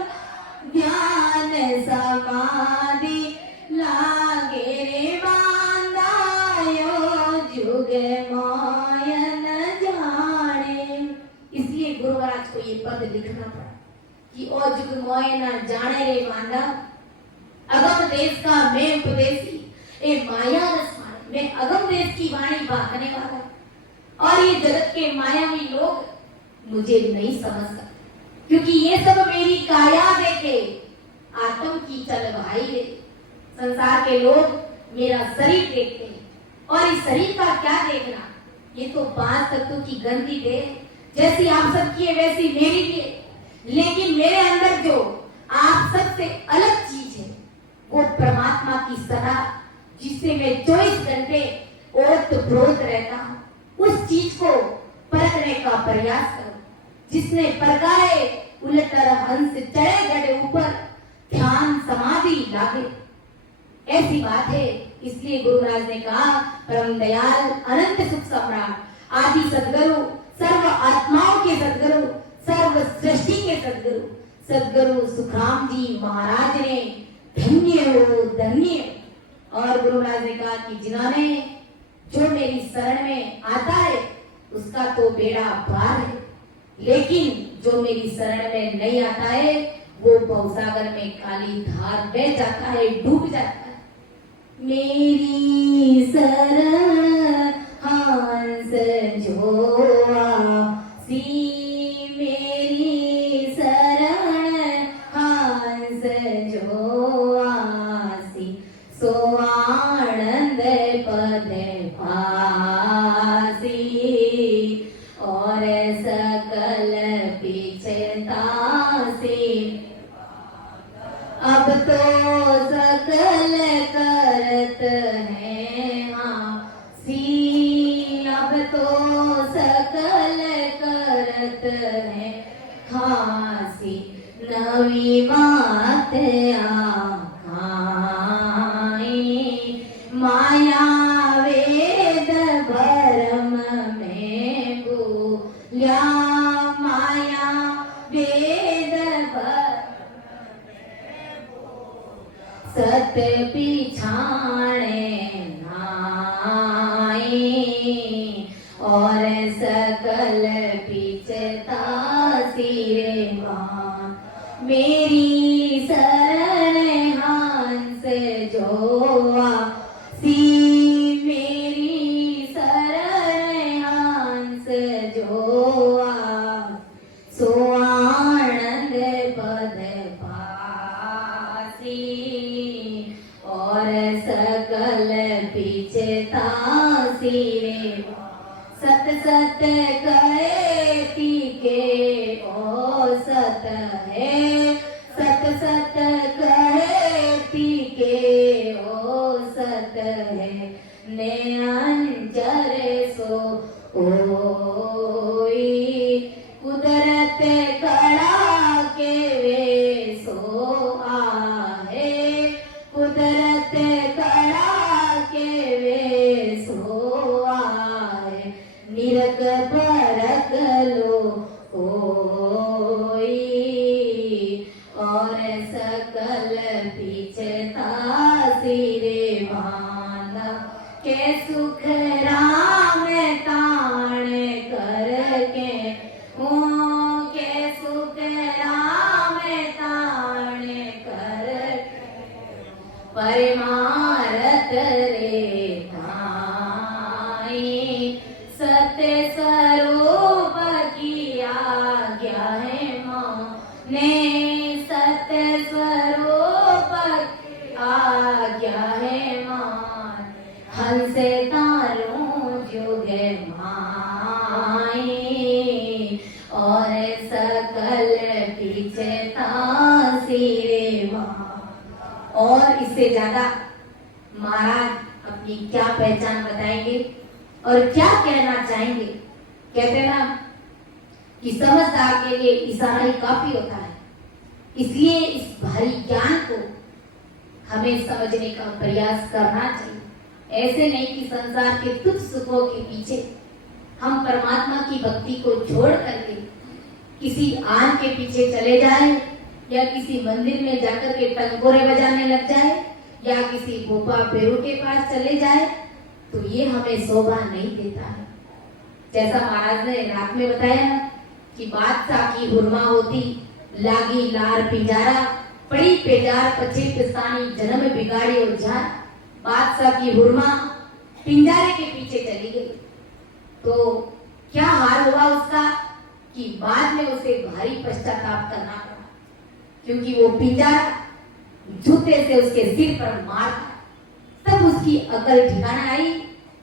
ध्यान समाधि लागे रे बांधा, यो जुग मोयन जाने। इसलिए गुरु महाराज को ये पद लिखना पड़ा कि ओ जुग मोयन जाने रे बांधा, अगम देश का मैं उपदेशी, ए माया रस माने, मैं अगम देश की वाणी बांधने वाला, और ये जगत के मायावी लोग मुझे नहीं समझ सकते, क्योंकि ये सब मेरी काया देखे, आत्म की चलवाई है। संसार के लोग मेरा शरीर देखते हैं, और इस शरीर का क्या देखना, ये तो 5 तत्वों की गंदी देह, जैसी आप सबकी है वैसी मेरी भी है, लेकिन मेरे अंदर जो आप सबसे अलग चीज है वो परमात्मा की सदा, जिससे मैं 24 घंटे ओत-प्रोत रहता हूँ, उस चीज को परखने का प्रयास करो। जिसने परखाए उलटर हंस चढ़े गढ़ ऊपर, ध्यान समाधि लागे, ऐसी बात है। इसलिए गुरु महाराज ने कहा, परम दयाल अनंत सुख सम्राट आदि सदगुरु, सर्व आत्माओं के सदगुरु, सर्व सृष्टि के सदगुरु, सदगुरु सुखराम जी महाराज ने धन्य हो धन्य। और गुरु महाराज ने कहा कि जिन्होंने जो मेरी शरण में आता है उसका तो बेड़ा पार है, लेकिन जो मेरी शरण में नहीं आता है वो भवसागर में काली धार बह जाता है, डूब जाता है। मेरी शरण हंस जोआ सी, मेरी शरण पीछता से अब तो सकल करत है हासी अब तो सकल करत है हासी नवी बात माया वेद भरम में भूल्या माया वेद सत पिछाणे नाई और सकल पिछता सिरे मान मेरी शरण हंस जोआ सी मेरी शरण हंस जोआ सो आनंद पद पासी और सकल पिछता सिरे सत सत कहे तीके ओ सत है सत सत कहे तीके ओ सत है ने अंजर सो ओई कुदरत कड़ा के वे सो आहे कुदरत कड़ा के वे सो आहे निरक परक लो कोई और सकल पिछता सिरे माना के सुख राम ताण करके ओ के सुख राम ताण कर परमारत रे धाई सत्य स्वरूप की आज्ञा है ने सत्य स्वरूप आज्ञा है मान हंस तारों जुग माई और सकल पिछता सिरे मान। और इससे ज्यादा महाराज अपनी क्या पहचान बताएंगे और क्या कहना चाहेंगे। कहते हैं ना कि समझदार के लिए इशारा ही काफी होता है, इसलिए इस भारी ज्ञान को हमें समझने का प्रयास करना चाहिए। ऐसे नहीं कि संसार के तुच्छ सुखों के पीछे हम परमात्मा की भक्ति को छोड़ करके किसी आन के पीछे चले जाएं या किसी मंदिर में जाकर के टंगोरे बजाने लग जाए या किसी गोपा पेरू के पास चले जाए, तो ये हमें शोभा नहीं देता है। जैसा महाराज ने रात में बताया ना कि बादशाह की हुरमा होती लागी लार पिंजारा पड़ी पेजार पछे पिस्तानी जन्म बिगाड़ी और जार। बादशाह की हुरमा पिंजारे के पीछे चली गई तो क्या हाल हुआ उसका कि बाद में उसे भारी पश्चाताप करना पड़ा, क्योंकि वो पिंजारा जूते से उसके सिर पर मार। तब उसकी अकल ठिकाना आई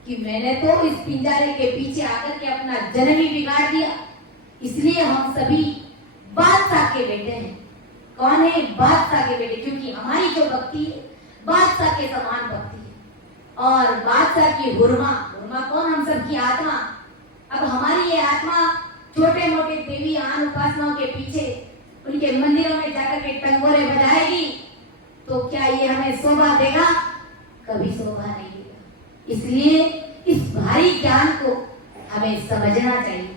कि मैंने तो इस पिंजारे के पीछे आकर के अपना जन्म ही बिगाड़ दिया। इसलिए हम सभी बादशाह के बेटे हैं। कौन है? बादशाह के बेटे, क्योंकि हमारी जो भक्ति है बादशाह के समान भक्ति है। और बादशाह की हुरमा, हुरमा कौन? हम सबकी आत्मा। अब हमारी ये आत्मा छोटे मोटे देवी आन उपासनाओं के पीछे उनके मंदिरों में जाकर के टंगोरे बजाएगी तो क्या ये हमें शोभा देगा? कभी शोभा नहीं देगा। इसलिए इस भारी ज्ञान को हमें समझना चाहिए।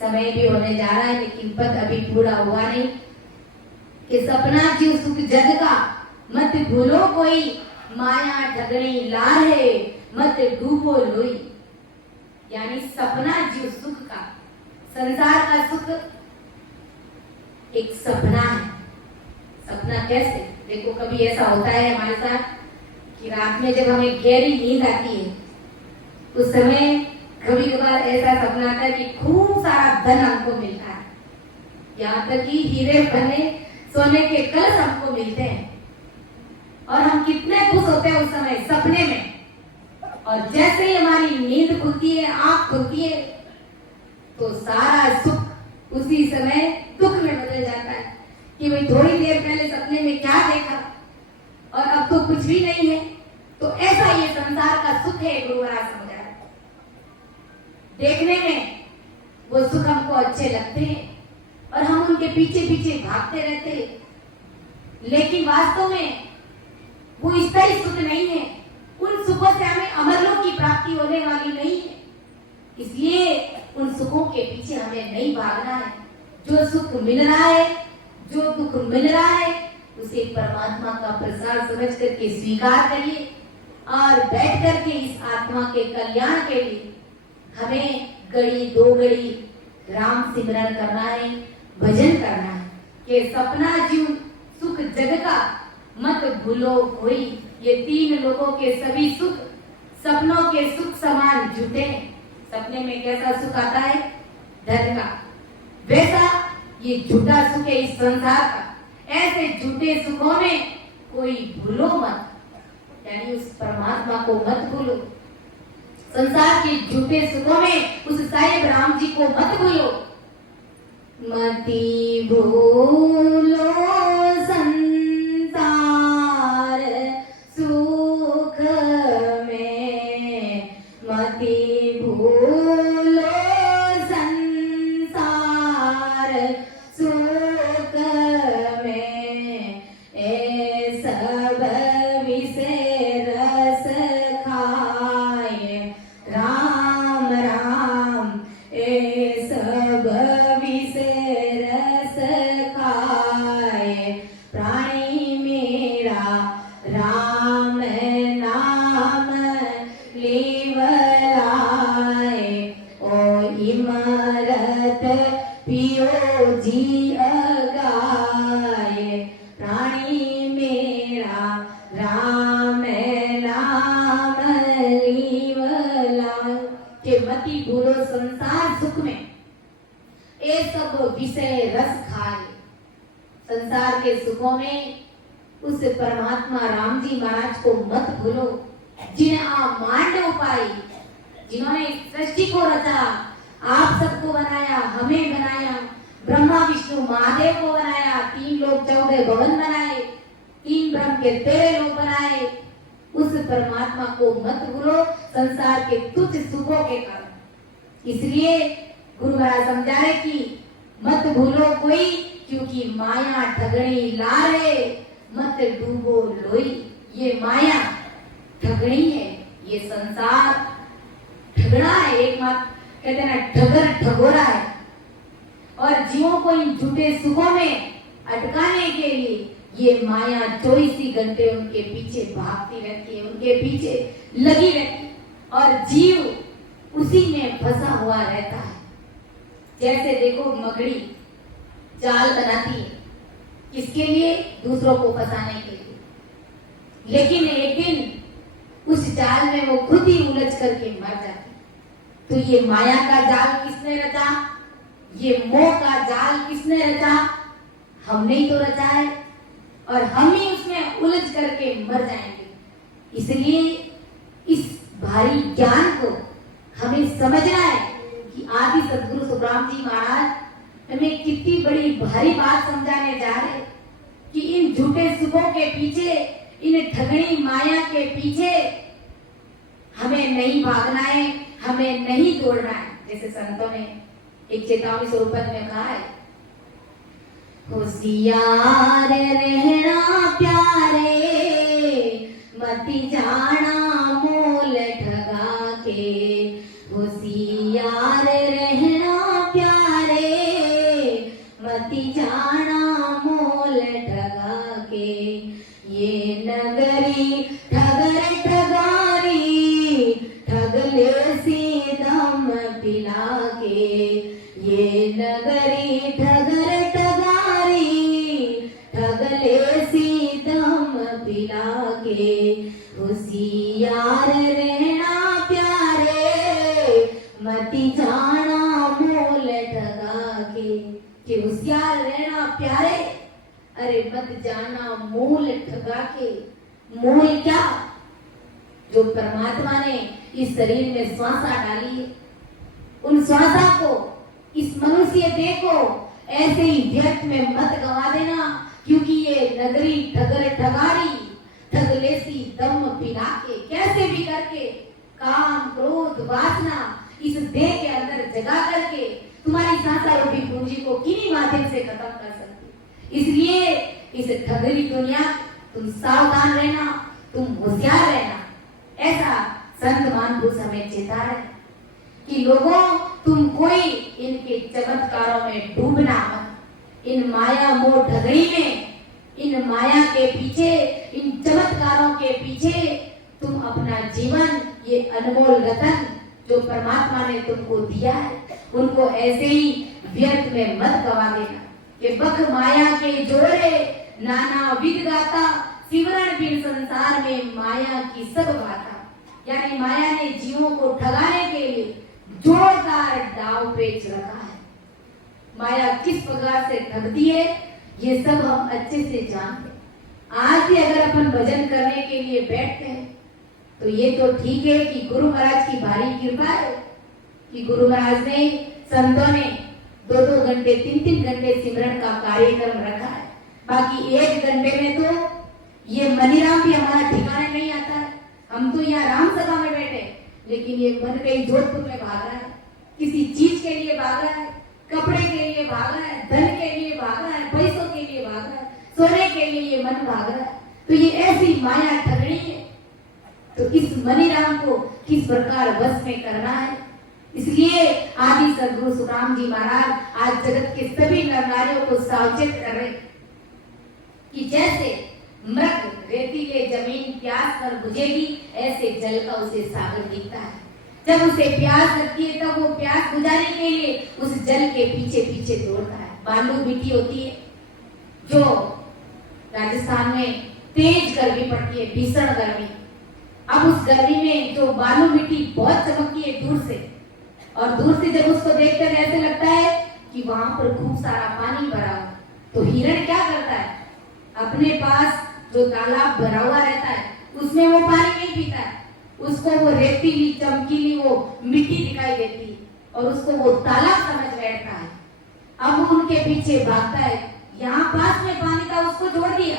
समय भी होने जा रहा है लेकिन पद अभी पूरा हुआ नहीं कि सपना जीव सुख जग का मत भूलो कोई, माया ठगनी लार है मत डूबो लोई। यानी सपना जीव सुख का, संसार का सुख एक सपना है। सपना कैसे? देखो कभी ऐसा होता है हमारे साथ कि रात में जब हमें गहरी नींद आती है उस समय कभी कभार ऐसा सपना आता है कि खूब सारा धन हमको मिलता है, यहाँ तक कि हीरे बने सोने के कलश हमको मिलते हैं और हम कितने खुश होते हैं उस समय सपने में। और जैसे ही हमारी नींद खुलती है, आंख खुलती है, तो सारा सुख उसी समय दुख में बदल जाता है कि भाई थोड़ी देर पहले सपने में क्या देखा और अब तो कुछ भी नहीं है। तो ऐसा ये संसार का सुख है। गुरु महाराज समझ रहा है, देखने में वो सुख हमको अच्छे लगते हैं और हम उनके पीछे पीछे भागते रहते हैं, लेकिन वास्तव में वो स्थायी सुख नहीं है। उन सुखों से हमें अमरलोक की प्राप्ति होने वाली नहीं है। इसलिए उन सुखों के पीछे हमें नहीं भागना है। जो सुख मिल रहा है, जो दुख मिल रहा है, उसे परमात्मा का प्रसाद समझ करके स्वीकार करिए और बैठ करके इस आत्मा के कल्याण के लिए हमें घड़ी दो घड़ी राम सिमरन करना है, भजन करना है कि सपना जीव सुख जग का मत भूलो कोई। ये तीन लोगों के सभी सुख सपनों के सुख समान झूठे। सपने में कैसा सुख आता है? धन का। वैसा ये झूठा सुख है इस संसार का। ऐसे झूठे सुखों में कोई भूलो मत, यानी उस परमात्मा को मत भूलो। संसार के झूठे सुखों में उस साहिब राम जी को मत भूलो। मति भूलो संसार सुख में, मति भूलो संसार सुख में, ए सब विषय रस खाए राम राम, ए सब विषय रस खाए प्राणी मेरा राम नाम लेवलाए। ओ इमरत पियो जी अगाए, प्राणी मेरा राम नाम लेवलाए। के मति भूलो संसार सुख में, ये सब विषय रस खाए। संसार के सुखों में उस परमात्मा राम जी महाराज को मत भूलो, जिन्हें आप मांड उपाई, जिन्होंने सृष्टि को रचा, आप सबको बनाया, हमें बनाया, ब्रह्मा विष्णु महादेव को बनाया, 3 लोक 14 भवन बनाए, 3 ब्रह्म के 13 लोक बनाए। उस परमात्मा को मत भूलो संसार के तुच्छ सुखों के कारण। इसलिए गुरु महाराज समझा रहे कि मत भूलो कोई, क्योंकि माया ठगणी लारे, मत डूबो लोई। ये माया ठगणी है, ये संसार ठगड़ा है। एक मात्र कहते हैं ना, ठगर ठगोरा है। और जीवों को इन झूठे सुखों में अटकाने के लिए ये माया 24 घंटे उनके पीछे भागती रहती है, उनके पीछे लगी रहती है और जीव उसी में फंसा हुआ रहता है। जैसे देखो, मकड़ी जाल बनाती है, किसके लिए? दूसरों को फंसाने के लिए। लेकिन एक दिन उस जाल में वो खुद ही उलझ करके मर जाती। तो ये माया का जाल किसने रचा? ये मोह का जाल किसने रचा? हमने ही तो रचा है और हम ही उसमें उलझ करके मर जाएंगे। इसलिए इस भारी ज्ञान को हमें समझना है कि आदि सदगुरु सुखराम जी महाराज हमें कितनी बड़ी भारी बात समझाने जा रहे कि इन झूठे सुखों के पीछे, इन ठगणी माया के पीछे हमें नहीं भागना है, हमें नहीं तोड़ना है। जैसे संतों ने एक चेतावनी स्वरूप में कहा है, होशियार रहना प्यारे, मति जाना मोल ठगा के। होशियार रहना प्यारे, मति जाना मोल ठगा के। ये नगरी ठगर ठगारी, ठगले सी दम पिला के। ये नगरी ठगर ठगारी, ठगले सी दम पिला के। होशियार रहना प्यारे, मति जाना मोल ठगा के। कि होशियार रहना प्यारे, अरे मत जाना मोल ठगा के। मोल क्या? जो परमात्मा ने इस शरीर में श्वासा डाली है, उन श्वासा को इस मनुष्य देह को ऐसे ही व्यर्थ में मत गवा देना, क्योंकि ये नगरी ठगर ठगारी ठगलेसी दम पिला के कैसे भी करके काम क्रोध वासना इस देह के अंदर जगा करके तुम्हारी सांसा रूपी पूंजी को किन्हीं माध्यम से खत्म कर सकती। इसलिए इस ठगरी दुनिया तुम सावधान रहना, तुम होशियार रहना। ऐसा संत महापुरुष हमें चेता है कि लोगों तुम कोई इनके चमत्कारों में डूबना मत, इन माया मोह ठगड़ी में, इन माया के पीछे, इन चमत्कारों के पीछे तुम अपना जीवन, ये अनमोल रतन जो परमात्मा ने तुमको दिया है, उनको ऐसे ही व्यर्थ में मत गवा देना। कि बख माया के जोड़े नाना विध गाता, सिमरन बिन संसार में माया की सब बाता। यानी माया ने जीवों को ठगाने के लिए जोरदार दाव पेच रखा है। माया किस प्रकार से ठगती है ये सब हम अच्छे से जानते हैं। आज भी अगर अपन भजन करने के लिए बैठते हैं तो ये तो ठीक है कि गुरु महाराज की भारी कृपा है कि गुरु महाराज ने, संतों ने 2-2 घंटे 3-3 घंटे सिमरन का कार्यक्रम रखा है। बाकी 1 घंटे में तो ये मनीराम भी हमारा ठिकाने नहीं आता है। हम तो यहाँ राम सभा में बैठे, लेकिन ये मन कहीं जोधपुर में भाग रहा है, किसी चीज के लिए भाग रहा है, कपड़े के लिए भाग रहा है, धन के लिए भाग रहा है, पैसों के लिए भाग रहा है, सोने के लिए ये मन भाग रहा है। तो ये ऐसी माया ठगड़ी है। तो इस मनीराम को किस प्रकार वश में करना है, इसलिए आदि सदगुरु सुखराम जी महाराज आज जगत के सभी नर नारियों को सावचेत कर रहे कि जैसे मृग रेतीले जमीन प्यास पर बुझेगी, ऐसे जल का उसे सागर दिखता है। जब उसे प्यास लगती है तब वो प्यास बुझाने के लिए उस जल के पीछे पीछे दौड़ता है। बालू मिट्टी होती है जो राजस्थान में तेज गर्मी पड़ती है, भीषण गर्मी। अब उस गर्मी में जो बालू मिट्टी बहुत चमकती है दूर से, और दूर से जब उसको देखकर ऐसे लगता है कि वहां पर खूब सारा पानी भरा हो, तो हिरण क्या करता है, अपने पास जो तालाब भरा हुआ रहता है उसमें वो पानी नहीं पीता है, उसको वो रेतीली चमकीली वो मिट्टी दिखाई देती है और उसको वो तालाब समझ बैठता है। अब उनके पीछे भागता है, यहाँ पास में पानी था उसको छोड़ दिया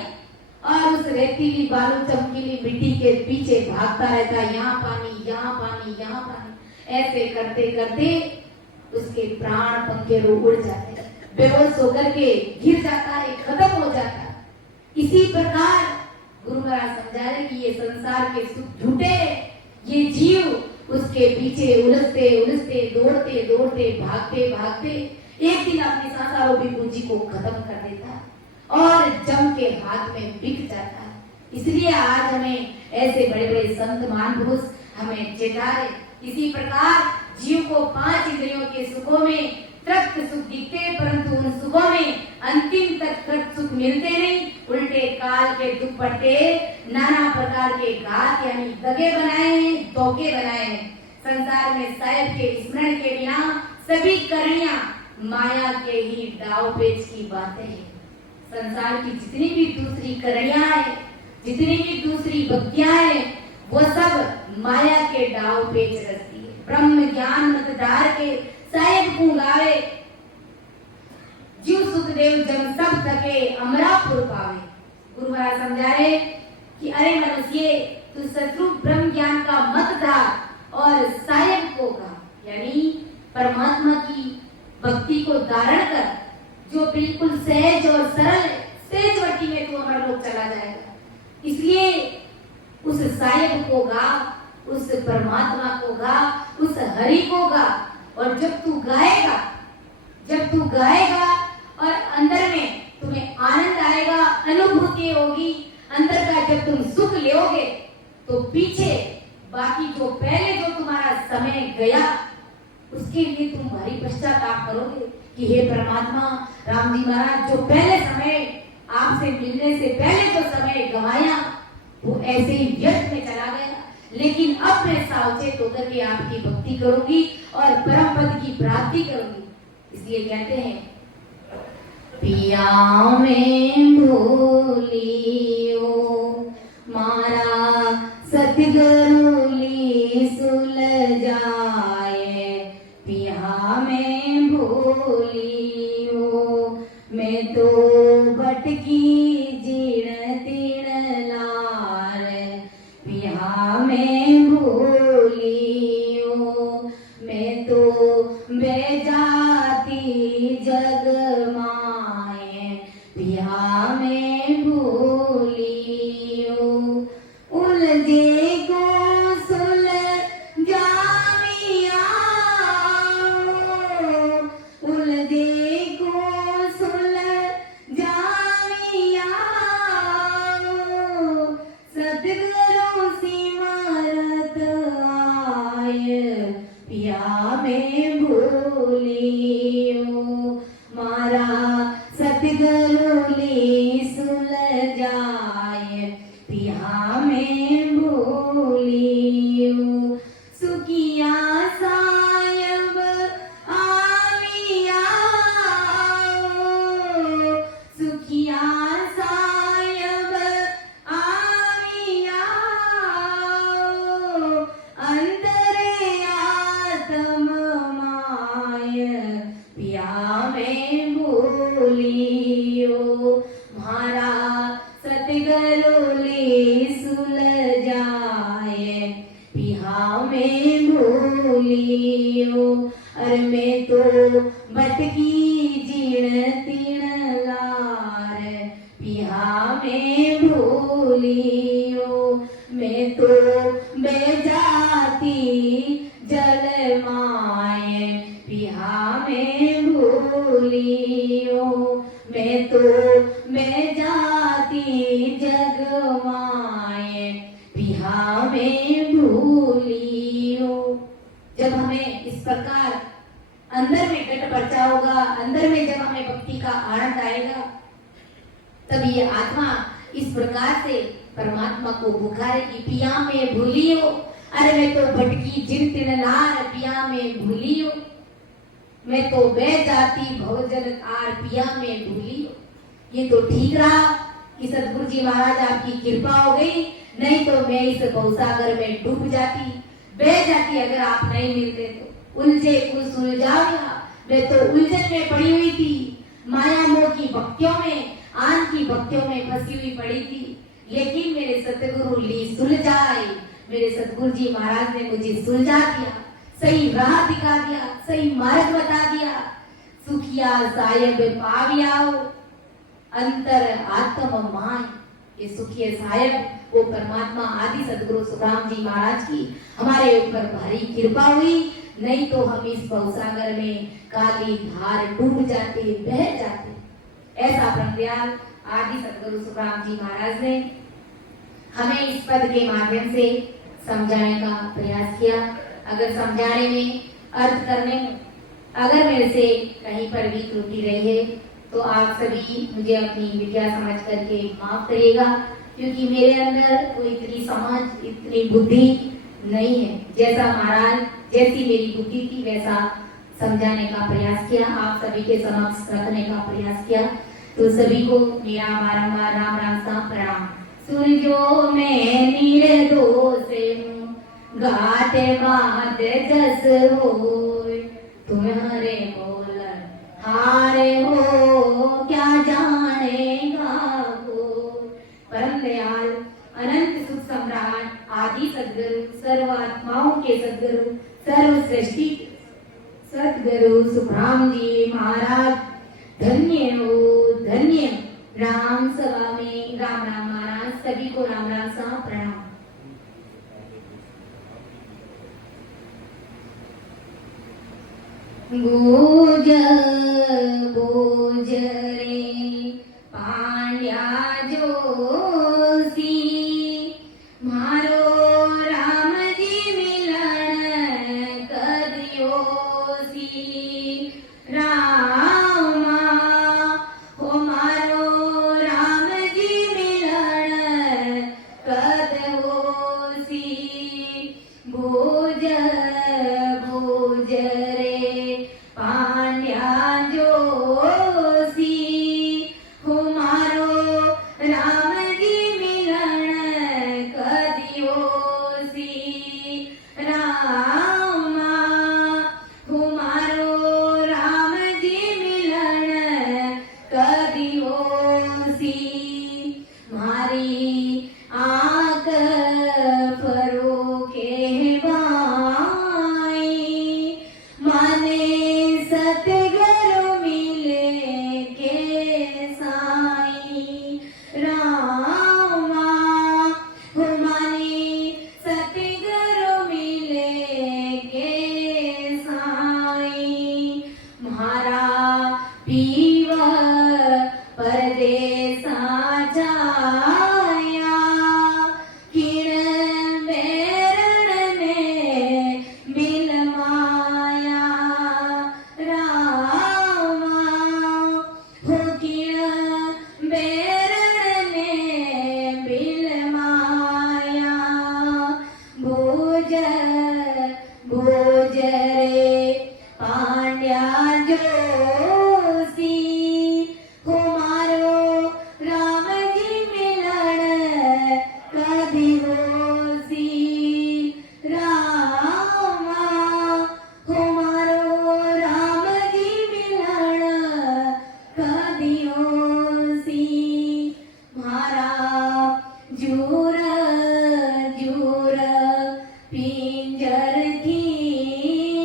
और उस रेतीली बालू चमकीली मिट्टी के पीछे भागता रहता है, यहाँ पानी यहाँ पानी यहाँ पानी। ऐसे करते करते उसके प्राण पंखे उड़ जाते हैं, बेहोश होकर के गिर जाता है, खत्म हो जाता है। इसी प्रकार गुरु महाराज समझा रहे कि ये संसार के सुख झूठे हैं, ये जीव उसके पीछे उलझते उलझते दौड़ते दौड़ते भागते भागते एक दिन अपनी सांसारूपी पूंजी को खत्म कर देता है और जम के हाथ में बिक जाता है। इसलिए आज हमें ऐसे बड़े बड़े संत महापुरुष हमें चेता रहे। इसी प्रकार जीव को 5 इंद्रियों के सुखों में तृप्त सुख दिखते, परंतु उन सुखों में अंतिम तक तृप्त सुख मिलते नहीं, उल्टे काल के दुख पड़ते, नाना प्रकार के घात यानी दगे बनाए हैं, धोखे बनाए हैं। संसार में साहिब के स्मरण के बिना सभी करणियां माया के ही दाव पेच की बातें हैं। संसार की जितनी भी दूसरी करणियां हैं, जितनी भी दूसरी भक्तियां हैं, वो सब माया के दाव पेच रचती है। ब्रह्म ज्ञान मतदार के साहेब को गावे, जीव सुखदेव जब सब थके अमरापुर पावे। गुरु महाराज समझा रहे कि अरे मनुष्य, तू सतरूप ब्रह्म ज्ञान का मतदार और साहेब को गा, यानी परमात्मा की भक्ति को धारण कर, जो बिल्कुल सहज और सरल है, सहजवती में तू अमर लोक चला जाएगा। इसलिए उस साहेब को गा, उस परमात्मा को गा, उस हरि को गा। और जब तू गाएगा और अंदर में तुम्हें आनंद आएगा, अनुभूति होगी, अंदर का जब तुम सुख लोगे तो पीछे बाकी जो पहले जो तुम्हारा समय गया उसके लिए तुम भारी पश्चाताप करोगे कि हे परमात्मा, राम जी महाराज जो पहले समय आपसे मिलने से पहले जो समय गवाया वो ऐसे ही व्यर्थ में चला गया, लेकिन अब मैं सावचेत होकर के आपकी भक्ति करूंगी और परम पद की प्राप्ति करूंगी। इसलिए कहते हैं, पिया में भूलियो मारा सतगुरु ली सुलझाए, पिया में भूलियो मैं तो भटकी जीण तीण लार पिया में भूलियो। मैं तो बेजाती जग माए पिया में भूलियो। उलझे को सुलझाविया, उलझे को सुलझाविया। सतगुरु सिमरत आय पिया में भूलियो। मारा सतगुरु ले सुलझाय पिया में भूलियो। सुखिया सायब आविया, सुखिया सायब आविया। अंतरे आत्म माय पिया में भूलियो। मारा सतगुरु ले सुलझाय पिया में भूलियो। अरे मैं तो भटकी जीण तीण लार पिया में भूलियो। मैं तो बेजाती जल माय पिया में भूलियो। मैं तो बेजाती जग माए पिया में भूलियो। जब हमें इस प्रकार अंदर में गट पर्चा होगा, अंदर में जब हमें भक्ति का आनंद आएगा, तब ये आत्मा इस प्रकार से परमात्मा को पुकारेगी, पिया में भूलियो। अरे मैं तो भटकी जिन तिन लार पिया में भूलियो। मैं तो बेजाती भवजल आर पिया में भूलियो। ये तो ठीक रहा कि सतगुरु जी महाराज आपकी कृपा हो गई, नहीं तो मैं इस भवसागर में डूब जाती, बह जाती अगर आप नहीं मिलते तो। उलझे को सुलझाविया, मैं तो उलझन में पड़ी हुई थी, माया मोह की भक्तियों में, आन की भक्तियों में फंसी हुई पड़ी थी। लेकिन मेरे सतगुरु ली सुलझाए, मेरे सतगुरु जी महाराज ने मुझे सुलझा दिया, सही राह दिखा दिया, सही मार्ग बता दिया। सुखिया सायब पावियाओ अंतर आत्म माय। ये सुखिया सायब वो परमात्मा आदि सदगुरु सुखराम जी महाराज की हमारे ऊपर भारी कृपा हुई, नहीं तो हम इस भवसागर में काली धार डूब जाते, बह जाते। ऐसा ब्रह्मदयाल आदि सदगुरु सुखराम जी महाराज ने हमें इस पद के माध्यम से समझाने का प्रयास किया। अगर समझाने में, अर्थ करने में अगर मेरे से कहीं पर भी त्रुटि रही है तो आप सभी मुझे अपनी विद्या समझ करके माफ करिएगा, क्योंकि मेरे अंदर कोई इतनी समझ, इतनी बुद्धि नहीं है। जैसा महाराज, जैसी मेरी बुद्धि थी वैसा समझाने का प्रयास किया, आप सभी के समक्ष रखने का प्रयास किया। तो सभी को मेरा बारंबार राम राम सा प्रणाम। सूर्यो में निर्दोष हूँ, गाते बात जस होय, तुम्हारे बोल हारे हो क्या जानेगा वो। परम दयाल अनंत सुख सम्राट आदि सदगुरु, सर्वात्माओं के सदगुरु, सर्व सृष्टि सदगुरु सुखराम जी महाराज धन्य हो, धन्य। राम सभा में राम राम महाराज, सभी को राम राम सा प्रणाम। गूंज गूंज रे पांड्या जोशी, मारो राम जी मिलन करियोसी। रामा हो मारो राम जी मिलन करियोसी। गूंज गूंज रे पांड्या जोशी, हो मारो राम जी परदेसा जाया किण बेरण ने बिलमाया रामा हो किण बेरण ने बिलमाया भोज भोज रे पांड्या जोशी हो मारो राम जी मिलन कभी होसी रामा हो मारो राम जी मिलन कभी होसी मारा जूर जूर पिंजर की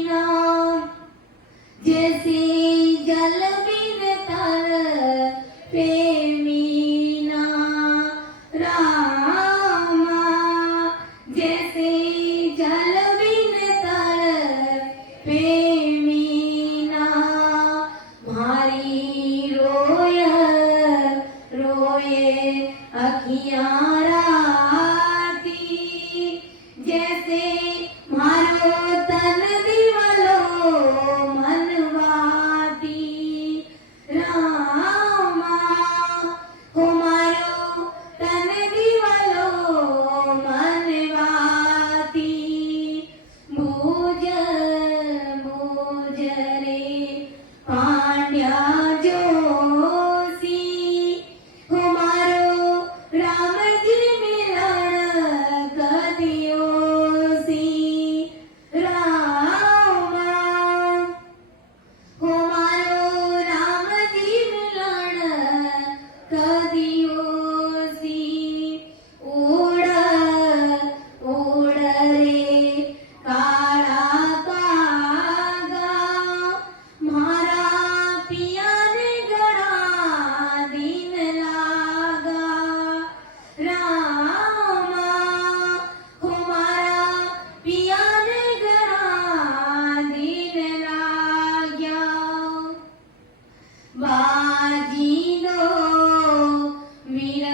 नाम जैसे जल बिन तर प्रेमीना रामा जैसे जल बिन तर प्रेमीना मारी रोय रोए अखियाँ राती जैसे मारो तन दिवलो मनवाती रामा हो मारो तन दिवलो मनवाती भूज भूज रे पांड्या जोशी हो मारो राम जी मिलन कदियोसी रामा हो मारो राम जी मिलन कदियोसी उड़ उड़ रे काला कागा मारा पिया ने गड़ा दिन लागा रामा हो मारा पिया ने गड़ा दिन लाग्या बाजी दो वीर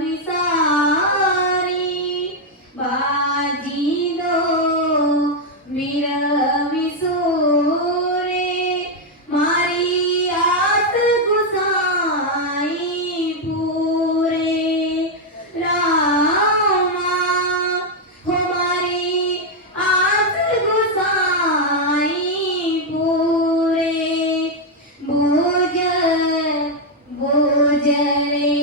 विसारी बाजी दो वीर विसूरे मारी आस गुसाई पूरे रामा हो मारी आस गुसाई पूरे भोज भोज रे